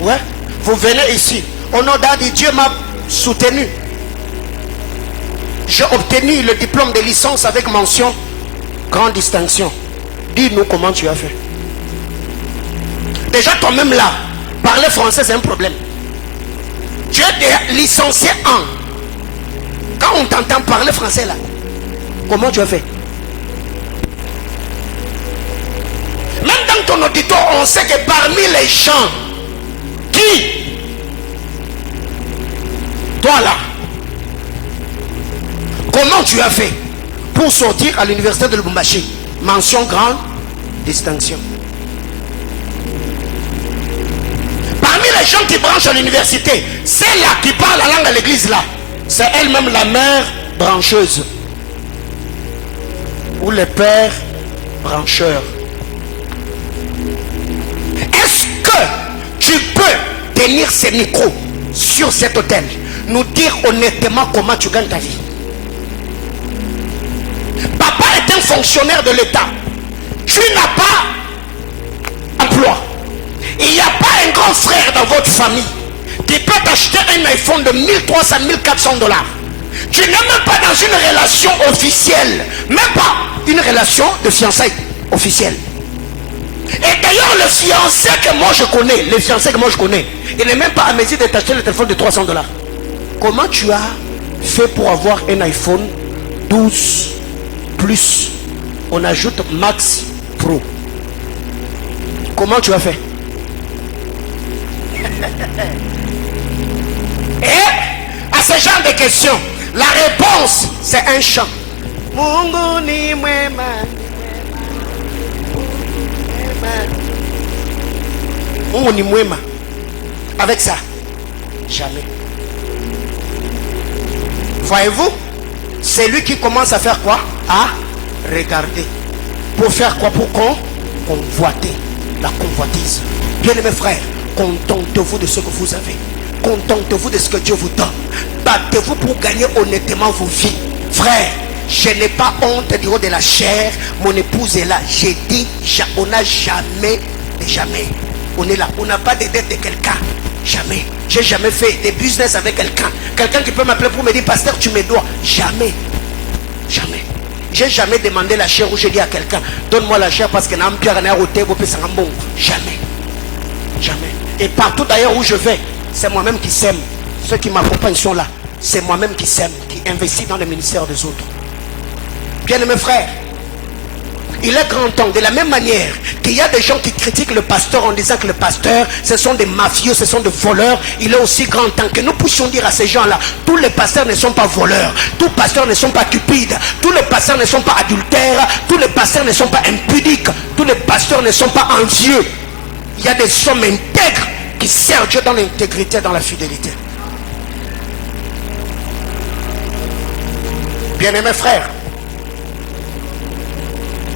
Ouais. Vous venez ici. Au nom d'Adi, Dieu m'a soutenu. J'ai obtenu le diplôme de licence avec mention grande distinction. Dis-nous comment tu as fait. Déjà toi-même là, parler français c'est un problème. Tu es licencié en. Quand on t'entend parler français là, comment tu as fait? Même dans ton auditoire, on sait que parmi les gens qui, toi là, comment tu as fait pour sortir à l'université de Lubumbashi? Mention grande distinction. Parmi les gens qui branchent à l'université, celle-là qui parle la langue à l'église là, c'est elle-même la mère brancheuse. Ou le père brancheur. Est-ce que tu peux tenir ces micros sur cet hôtel, nous dire honnêtement comment tu gagnes ta vie? Papa est un fonctionnaire de l'État. Tu n'as pas emploi. Il n'y a pas un grand frère dans votre famille qui peut t'acheter un iPhone de 1300, 1400 dollars. Tu n'es même pas dans une relation officielle. Même pas une relation de fiançailles officielle. Et d'ailleurs, le fiancé que moi je connais, il n'est même pas à mesure de t'acheter le téléphone de 300 dollars. Comment tu as fait pour avoir un iPhone 12 plus? On ajoute Max Pro. Comment tu as fait? Et à ce genre de questions, la réponse c'est un chant. Mungu ni mwema. Mungu ni mwema. Avec ça, jamais. Voyez-vous, c'est lui qui commence à faire quoi? À regarder. Pour faire quoi? Pour convoiter. La convoitise. Bien aimés frères, contentez-vous de ce que vous avez. Contentez-vous de ce que Dieu vous donne. Battez-vous pour gagner honnêtement vos vies. Frère, je n'ai pas honte du haut de la chair. Mon épouse est là. J'ai dit, on n'a jamais, on est là. On n'a pas de dette de quelqu'un. Jamais. J'ai jamais fait des business avec quelqu'un. Quelqu'un qui peut m'appeler pour me dire, pasteur, tu me dois. Jamais. Jamais. J'ai jamais demandé la chair ou j'ai dit à quelqu'un, donne-moi la chair parce que n'a jamais. Jamais. Et partout d'ailleurs où je vais, c'est moi-même qui sème. Ceux qui m'accompagnent sont là. C'est moi-même qui sème, qui investit dans le ministère des autres. Bien-aimés frères, il est grand temps, de la même manière qu'il y a des gens qui critiquent le pasteur en disant que le pasteur, ce sont des mafieux, ce sont des voleurs. Il est aussi grand temps que nous puissions dire à ces gens-là, tous les pasteurs ne sont pas voleurs, tous les pasteurs ne sont pas cupides, tous les pasteurs ne sont pas adultères, tous les pasteurs ne sont pas impudiques, tous les pasteurs ne sont pas envieux. Il y a des hommes intègres qui servent Dieu dans l'intégrité, dans la fidélité. Bien-aimés frères,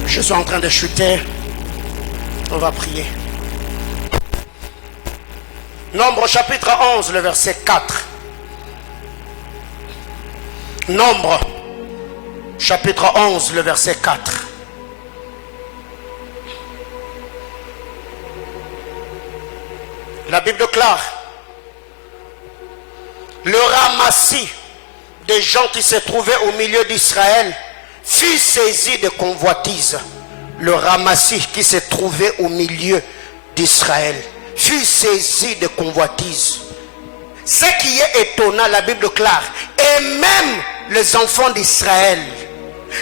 je suis en train de chuter. On va prier. Nombre chapitre 11, le verset 4. Nombre chapitre 11, le verset 4. La Bible déclare: le ramassis des gens qui se trouvaient au milieu d'Israël fut saisi de convoitise. Le ramassis qui se trouvait au milieu d'Israël fut saisi de convoitise. Ce qui est étonnant, la Bible déclare, et même les enfants d'Israël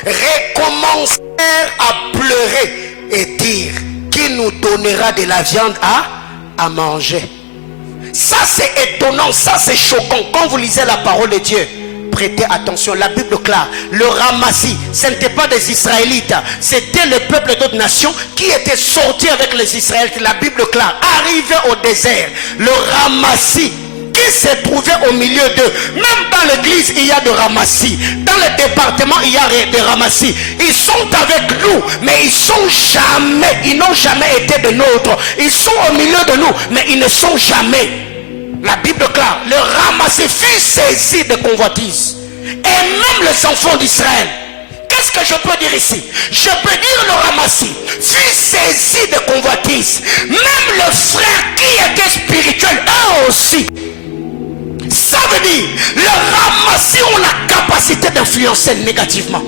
recommencèrent à pleurer et dire: qui nous donnera de la viande à manger? Ça c'est étonnant, ça c'est choquant. Quand vous lisez la parole de Dieu, prêtez attention, la Bible déclare, le ramassis, ce n'était pas des Israélites, c'était le peuple d'autres nations qui était sorti avec les Israélites. La Bible déclare, arrivé au désert, le ramassis qui se trouvait au milieu d'eux. Même dans l'église, il y a de ramassis. Dans le département, il y a des ramassis. Ils sont avec nous, mais ils n'ont jamais été de nôtres. Ils sont au milieu de nous, mais ils ne sont jamais. La Bible déclare, le ramassis fut saisi de convoitise. Et même les enfants d'Israël. Qu'est-ce que je peux dire ici? Je peux dire le ramassis fut saisi de convoitise. Même le frère qui était spirituel, eux aussi. Ça veut dire, le ramassis ont la capacité d'influencer négativement.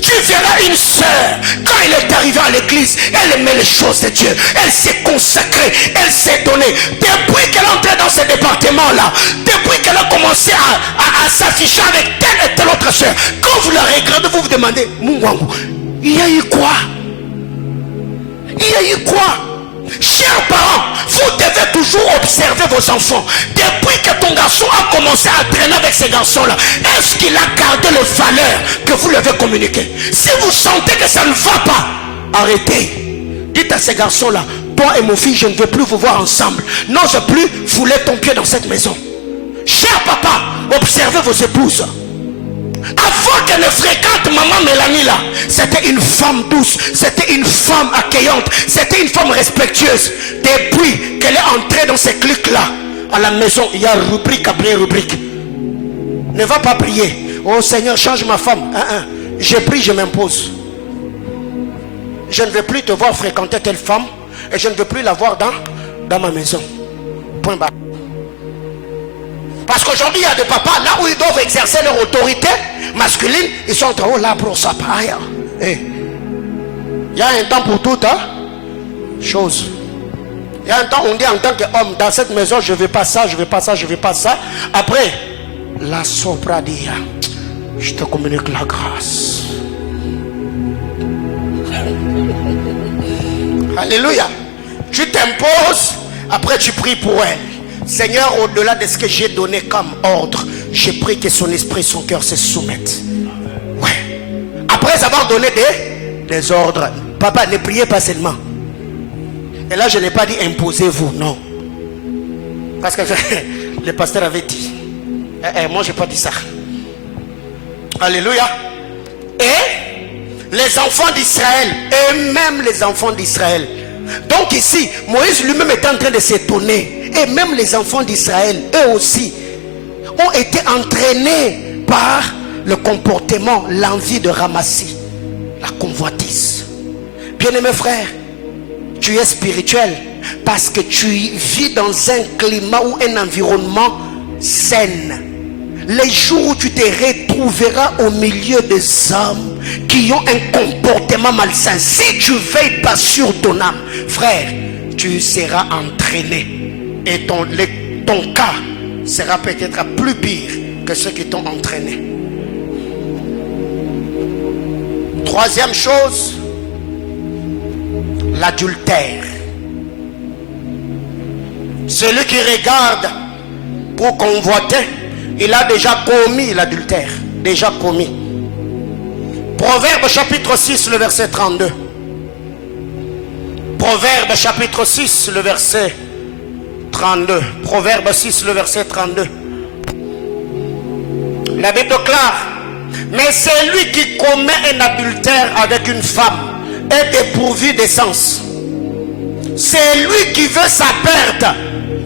Tu verras une sœur, quand elle est arrivée à l'église, elle aimait les choses de Dieu, elle s'est consacrée, elle s'est donnée. Depuis qu'elle est entrée dans ce département-là, depuis qu'elle a commencé à s'afficher avec telle et telle autre sœur, quand vous la regardez, vous vous demandez, Mungwangu, il y a eu quoi? Il y a eu quoi? Chers parents, vous devez toujours observer vos enfants. Depuis que ton garçon a commencé à traîner avec ces garçons-là, est-ce qu'il a gardé les valeurs que vous lui avez communiquées? Si vous sentez que ça ne va pas, arrêtez. Dites à ces garçons-là, toi et mon fils, je ne veux plus vous voir ensemble. N'ose plus fouler ton pied dans cette maison. Cher papa, observez vos épouses. Avant qu'elle ne fréquente maman Mélanie là, c'était une femme douce, c'était une femme accueillante, c'était une femme respectueuse. Depuis qu'elle est entrée dans ces clics là, à la maison, il y a rubrique après rubrique. Ne va pas prier. Oh Seigneur, change ma femme. Je prie, je m'impose. Je ne veux plus te voir fréquenter telle femme et je ne veux plus la voir dans ma maison. Point barre. Parce qu'aujourd'hui, il y a des papas, là où ils doivent exercer leur autorité masculine, ils sont en train là pour ça. Il y a un temps pour toute chose. Il y a un temps, on dit en tant qu'homme, dans cette maison, je ne veux pas ça, je ne veux pas ça, je ne veux pas ça. Après, la sopradia, je te communique la grâce. Alléluia. Tu t'imposes, après tu pries pour elle. Seigneur, au-delà de ce que j'ai donné comme ordre, j'ai pris que son esprit, son cœur se soumettent. Ouais. Après avoir donné des ordres, papa, ne priez pas seulement. Et là, je n'ai pas dit imposez-vous, non. Parce que le pasteur avait dit. Moi, je n'ai pas dit ça. Alléluia. Et les enfants d'Israël, et même les enfants d'Israël. Donc ici, Moïse lui-même était en train de s'étonner. Et même les enfants d'Israël, eux aussi, ont été entraînés par le comportement, l'envie de ramasser, la convoitise. Bien-aimé frère, tu es spirituel parce que tu vis dans un climat ou un environnement sain. Les jours où tu te retrouveras au milieu des hommes qui ont un comportement malsain, si tu veilles pas sur ton âme, frère, tu seras entraîné. Et ton cas sera peut-être plus pire que ceux qui t'ont entraîné. Troisième chose, l'adultère. Celui qui regarde pour convoiter, il a déjà commis l'adultère. Déjà commis. Proverbe chapitre 6, le verset 32. Proverbe chapitre 6, le verset 32. Proverbe 6, le verset 32. La Bible déclare: mais celui qui commet un adultère avec une femme est dépourvu de sens. C'est lui qui veut sa perte.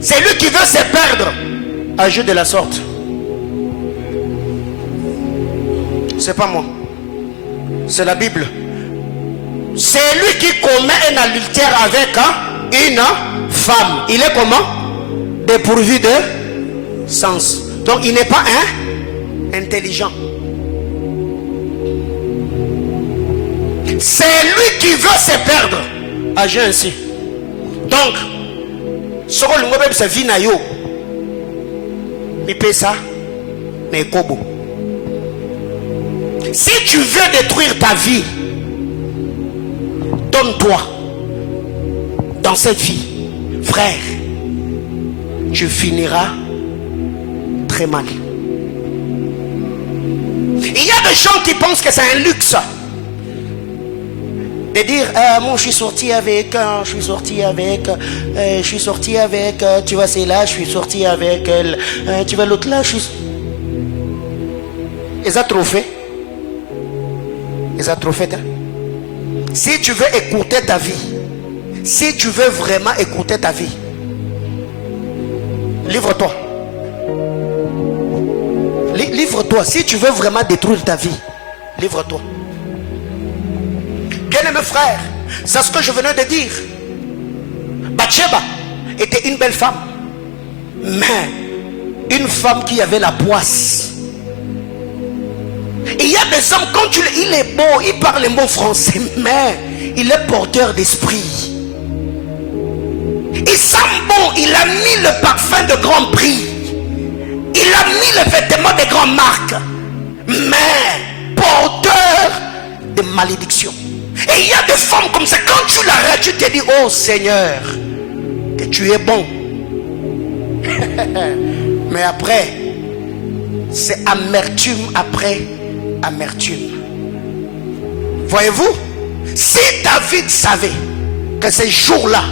C'est lui qui veut se perdre. Agit de la sorte. C'est pas moi. C'est la Bible. C'est lui qui commet un adultère avec une femme. Il est comment? Dépourvu de sens. Donc il n'est pas intelligent. C'est lui qui veut se perdre. Agit ainsi. Donc, ce que l'on veut c'est vinayo. Mais ça, mais kobo. Si tu veux détruire ta vie, donne-toi dans cette vie, frère, tu finiras très mal. Il y a des gens qui pensent que c'est un luxe de dire moi je suis sorti avec, tu vois c'est là, je suis sorti avec elle, tu vois l'autre là, je suis. Ils ont trop fait. Ils ont trop fait. Hein? Si tu veux écouter ta vie, si tu veux vraiment écouter ta vie, livre-toi. Livre-toi. Si tu veux vraiment détruire ta vie, livre-toi. Bien-aimé frère, c'est ce que je venais de dire. Bathsheba était une belle femme, mais une femme qui avait la poisse. Il y a des hommes, quand il est beau, il parle un bon français, mais il est porteur d'esprit. Il sent bon, il a mis le parfum de grand prix. Il a mis le vêtement de grandes marques, mais porteur de malédiction. Et il y a des femmes comme ça, quand tu l'arrêtes, tu te dis, oh Seigneur, que tu es bon. Mais après, c'est amertume après amertume. Voyez-vous, si David savait que ces jours-là,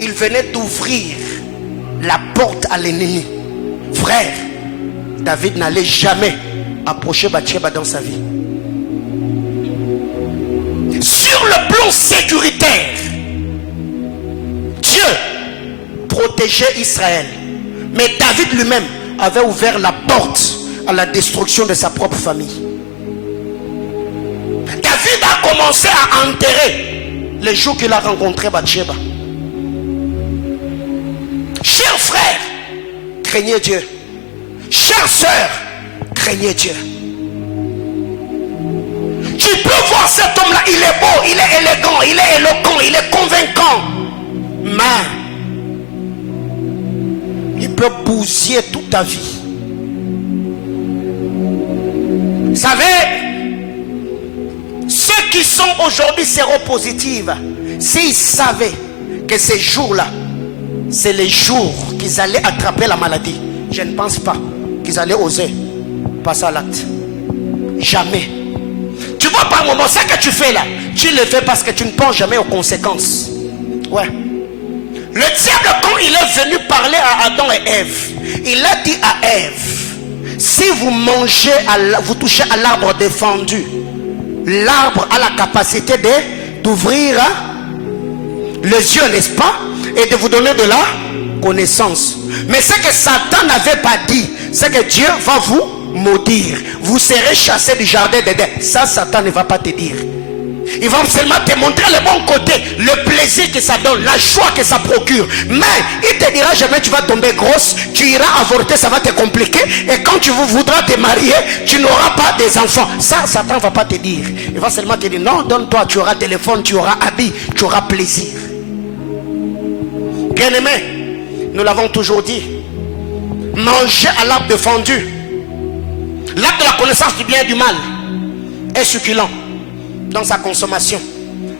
il venait d'ouvrir la porte à l'ennemi, frère, David n'allait jamais approcher Bathsheba dans sa vie. Sur le plan sécuritaire, Dieu protégeait Israël, mais David lui-même avait ouvert la porte à la destruction de sa propre famille. David a commencé à enterrer les jours qu'il a rencontré Bathsheba. Chers frères, craignez Dieu. Chères sœurs, craignez Dieu. Tu peux voir cet homme-là, il est beau, il est élégant, il est éloquent, il est convaincant. Mais il peut bousiller toute ta vie. Vous savez, ceux qui sont aujourd'hui séropositifs, s'ils savaient que ces jours-là, c'est les jours qu'ils allaient attraper la maladie, je ne pense pas qu'ils allaient oser passer à l'acte. Jamais. Tu vois, par moment, ce que tu fais là, tu le fais parce que tu ne penses jamais aux conséquences. Ouais. Le diable, quand il est venu parler à Adam et Ève, il a dit à Ève, si vous mangez, vous touchez à l'arbre défendu, l'arbre a la capacité d'ouvrir les yeux, n'est-ce pas, et de vous donner de la connaissance. Mais ce que Satan n'avait pas dit, c'est que Dieu va vous maudire. Vous serez chassés du jardin d'Éden. Ça, Satan ne va pas te dire. Il va seulement te montrer le bon côté, le plaisir que ça donne, la joie que ça procure. Mais il te dira jamais tu vas tomber grosse, tu iras avorter, ça va te compliquer. Et quand tu voudras te marier, tu n'auras pas des enfants. Ça, Satan ne va pas te dire. Il va seulement te dire non, donne-toi, tu auras téléphone, tu auras habit, tu auras plaisir. Bien-aimés, nous l'avons toujours dit, manger à l'arbre défendu, l'arbre de la connaissance du bien et du mal, est succulent dans sa consommation,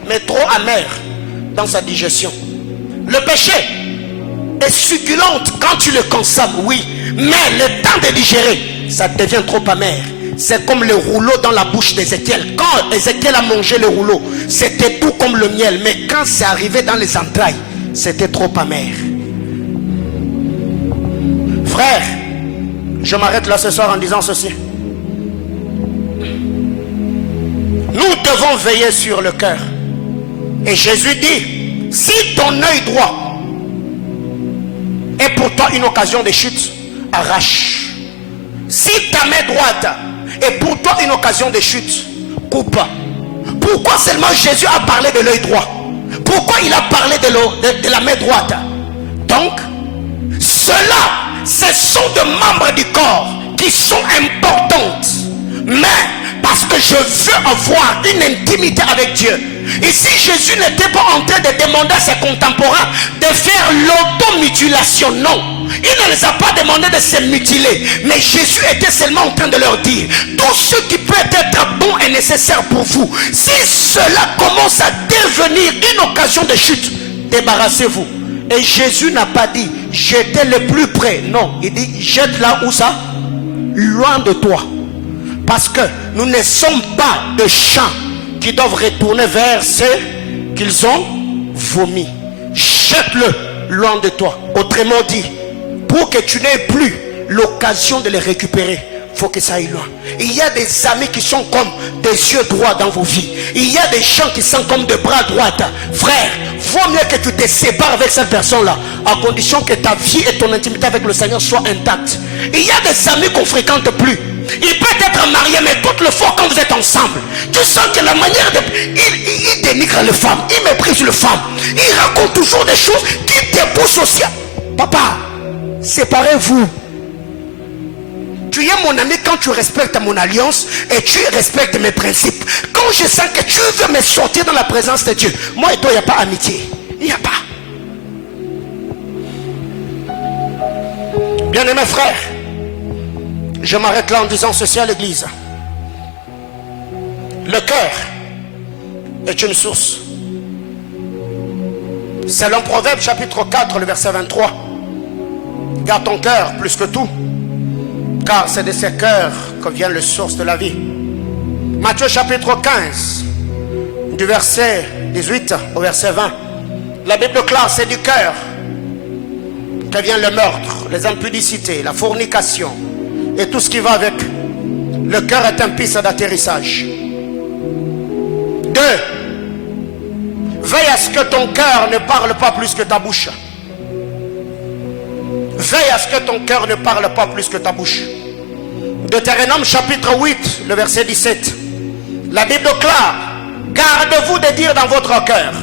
mais trop amer dans sa digestion. Le péché est succulent quand tu le consommes, oui, mais le temps de digérer, ça devient trop amer. C'est comme le rouleau dans la bouche d'Ézéchiel. Quand Ézéchiel a mangé le rouleau, c'était tout comme le miel, mais quand c'est arrivé dans les entrailles, c'était trop amer. Frère, je m'arrête là ce soir en disant ceci. Nous devons veiller sur le cœur. Et Jésus dit, si ton œil droit est pour toi une occasion de chute, arrache. Si ta main droite est pour toi une occasion de chute, coupe. Pourquoi seulement Jésus a parlé de l'œil droit? Pourquoi il a parlé de la main droite? Donc, cela, ce sont des membres du corps qui sont importantes. Mais parce que je veux avoir une intimité avec Dieu. Et si Jésus n'était pas en train de demander à ses contemporains de faire l'automutilation, non. Il ne les a pas demandé de se mutiler. Mais Jésus était seulement en train de leur dire, tout ce qui peut être bon et nécessaire pour vous, si cela commence à devenir une occasion de chute, débarrassez-vous. Et Jésus n'a pas dit, jetez le plus près. Non, il dit, jette là où ça? Loin de toi. Parce que nous ne sommes pas de champs qui doivent retourner vers ceux qu'ils ont vomi. Jette-le loin de toi. Autrement dit, pour que tu n'aies plus l'occasion de les récupérer, il faut que ça aille loin. Il y a des amis qui sont comme des yeux droits dans vos vies. Il y a des gens qui sont comme des bras droits. Frère, vaut mieux que tu te sépares avec cette personne-là, à condition que ta vie et ton intimité avec le Seigneur soient intactes. Il y a des amis qu'on ne fréquente plus. Il peut être marié, mais toute le fois quand vous êtes ensemble, tu sens que la manière de... Il dénigre les femmes, il méprise les femmes, il raconte toujours des choses qui te poussent aussi. Papa, séparez-vous. mon ami quand tu respectes mon alliance et tu respectes mes principes. Quand je sens que tu veux me sortir dans la présence de Dieu, moi et toi, il n'y a pas amitié. Il n'y a pas. Bien-aimés frères, je m'arrête là en disant ceci à l'église. Le cœur est une source. Selon Proverbe chapitre 4, le verset 23. Garde ton cœur plus que tout, car c'est de ce cœur que vient la source de la vie. Matthieu chapitre 15, du verset 18 au verset 20. La Bible classe, c'est du cœur que vient le meurtre, les impudicités, la fornication et tout ce qui va avec. Le cœur est un piste d'atterrissage. 2. Veille à ce que ton cœur ne parle pas plus que ta bouche. Veille à ce que ton cœur ne parle pas plus que ta bouche. Deutéronome chapitre 8, le verset 17. La Bible clare, gardez-vous de dire dans votre cœur,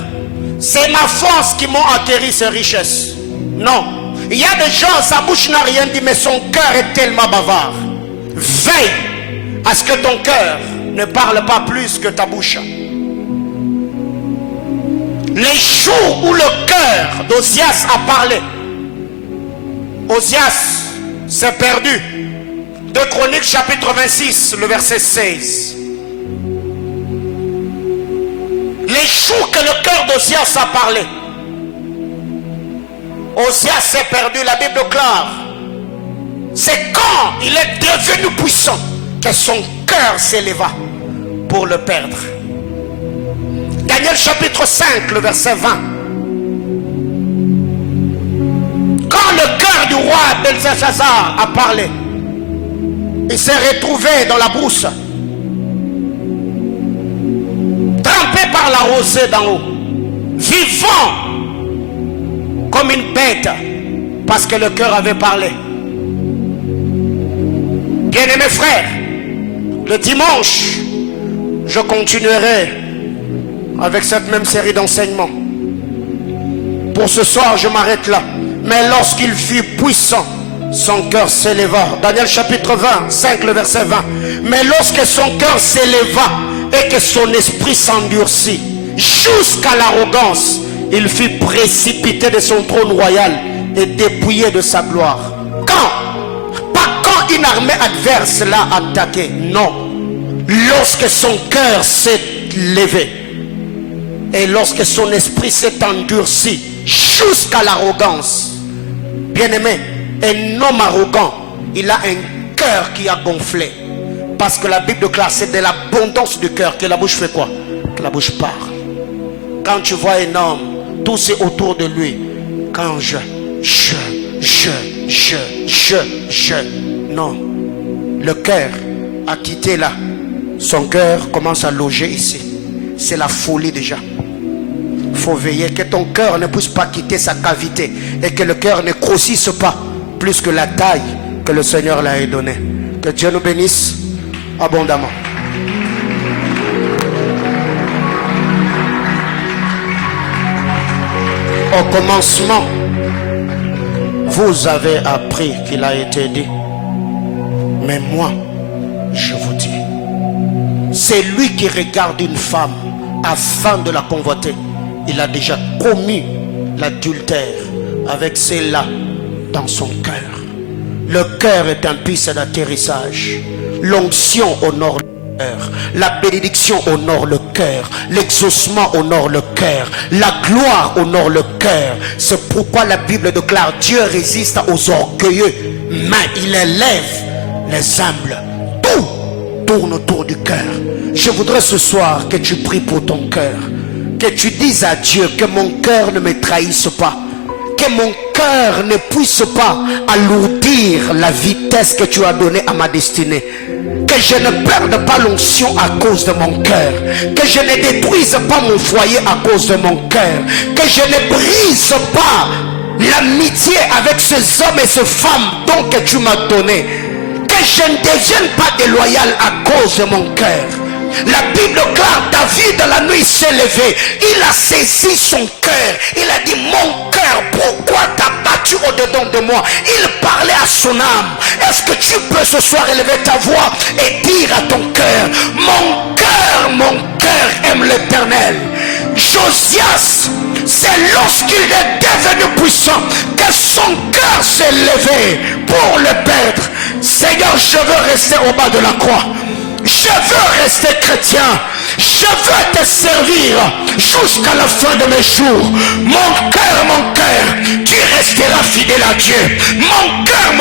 c'est ma force qui m'a acquéri ces richesses. Non. Il y a des gens, sa bouche n'a rien dit, mais son cœur est tellement bavard. Veille à ce que ton cœur ne parle pas plus que ta bouche. Les jours où le cœur d'Osias a parlé, Osias s'est perdu. 2 Chroniques chapitre 26, le verset 16. Les jours que le cœur d'Osias a parlé, Osias s'est perdu. La Bible clare, c'est quand il est devenu puissant que son cœur s'éleva pour le perdre. Daniel chapitre 5, le verset 20. Quand le cœur du roi Belteshazzar a parlé, il s'est retrouvé dans la brousse, trempé par la rosée d'en haut, vivant comme une bête, parce que le cœur avait parlé. Bien-aimés frères, le dimanche, je continuerai avec cette même série d'enseignements. Pour ce soir, je m'arrête là. Mais lorsqu'il fut puissant, son cœur s'éleva. Daniel chapitre 20, 5, le verset 20. Mais lorsque son cœur s'éleva et que son esprit s'endurcit jusqu'à l'arrogance, il fut précipité de son trône royal et dépouillé de sa gloire. Quand? Pas quand une armée adverse l'a attaqué. Non. Lorsque son cœur s'est levé et lorsque son esprit s'est endurci jusqu'à l'arrogance. Bien-aimé, un homme arrogant, il a un cœur qui a gonflé. Parce que la Bible classe, c'est de l'abondance du cœur que la bouche fait quoi? Que la bouche parle. Quand tu vois un homme, tout c'est autour de lui. Quand non. Le cœur a quitté là. Son cœur commence à loger ici. C'est la folie déjà. Il faut veiller que ton cœur ne puisse pas quitter sa cavité et que le cœur ne grossisse pas plus que la taille que le Seigneur l'a donnée. Que Dieu nous bénisse abondamment. Au commencement, vous avez appris qu'il a été dit. Mais moi, je vous dis, c'est lui qui regarde une femme afin de la convoiter. Il a déjà commis l'adultère avec celle-là dans son cœur. Le cœur est un piste d'atterrissage. L'onction honore le cœur. La bénédiction honore le cœur. L'exaucement honore le cœur. La gloire honore le cœur. C'est pourquoi la Bible déclare: Dieu résiste aux orgueilleux, mais il élève les humbles. Tout tourne autour du cœur. Je voudrais ce soir que tu pries pour ton cœur. Que tu dises à Dieu que mon cœur ne me trahisse pas. Que mon cœur ne puisse pas alourdir la vitesse que tu as donnée à ma destinée. Que je ne perde pas l'onction à cause de mon cœur. Que je ne détruise pas mon foyer à cause de mon cœur. Que je ne brise pas l'amitié avec ces hommes et ces femmes dont que tu m'as donné. Que je ne devienne pas déloyal à cause de mon cœur. La Bible déclare, David la nuit s'est levé, il a saisi son cœur, il a dit, mon cœur, pourquoi t'as battu au-dedans de moi? Il parlait à son âme. Est-ce que tu peux ce soir élever ta voix et dire à ton cœur, mon cœur aime l'Éternel? Josias, c'est lorsqu'il est devenu puissant que son cœur s'est levé pour le perdre. Seigneur, je veux rester au bas de la croix. Je veux rester chrétien. Je veux te servir jusqu'à la fin de mes jours. Mon cœur, tu resteras fidèle à Dieu. Mon cœur,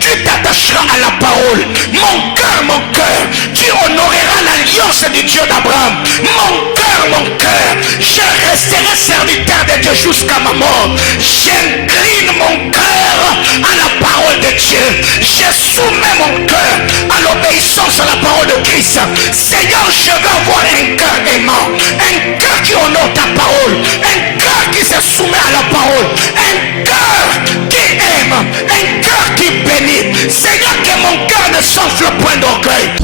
tu t'attacheras à la parole. Mon cœur, tu honoreras l'alliance du Dieu d'Abraham. Mon cœur, je resterai serviteur de Dieu jusqu'à ma mort. J'incline mon cœur à la parole de Dieu. Je soumets mon cœur à l'obéissance à la parole de Christ. Seigneur, je veux avoir un cœur aimant, un cœur qui honore ta parole, un cœur qui se soumet à la parole, un cœur qui aime, un cœur qui bénit. Seigneur, que mon cœur ne s'enfle point d'orgueil.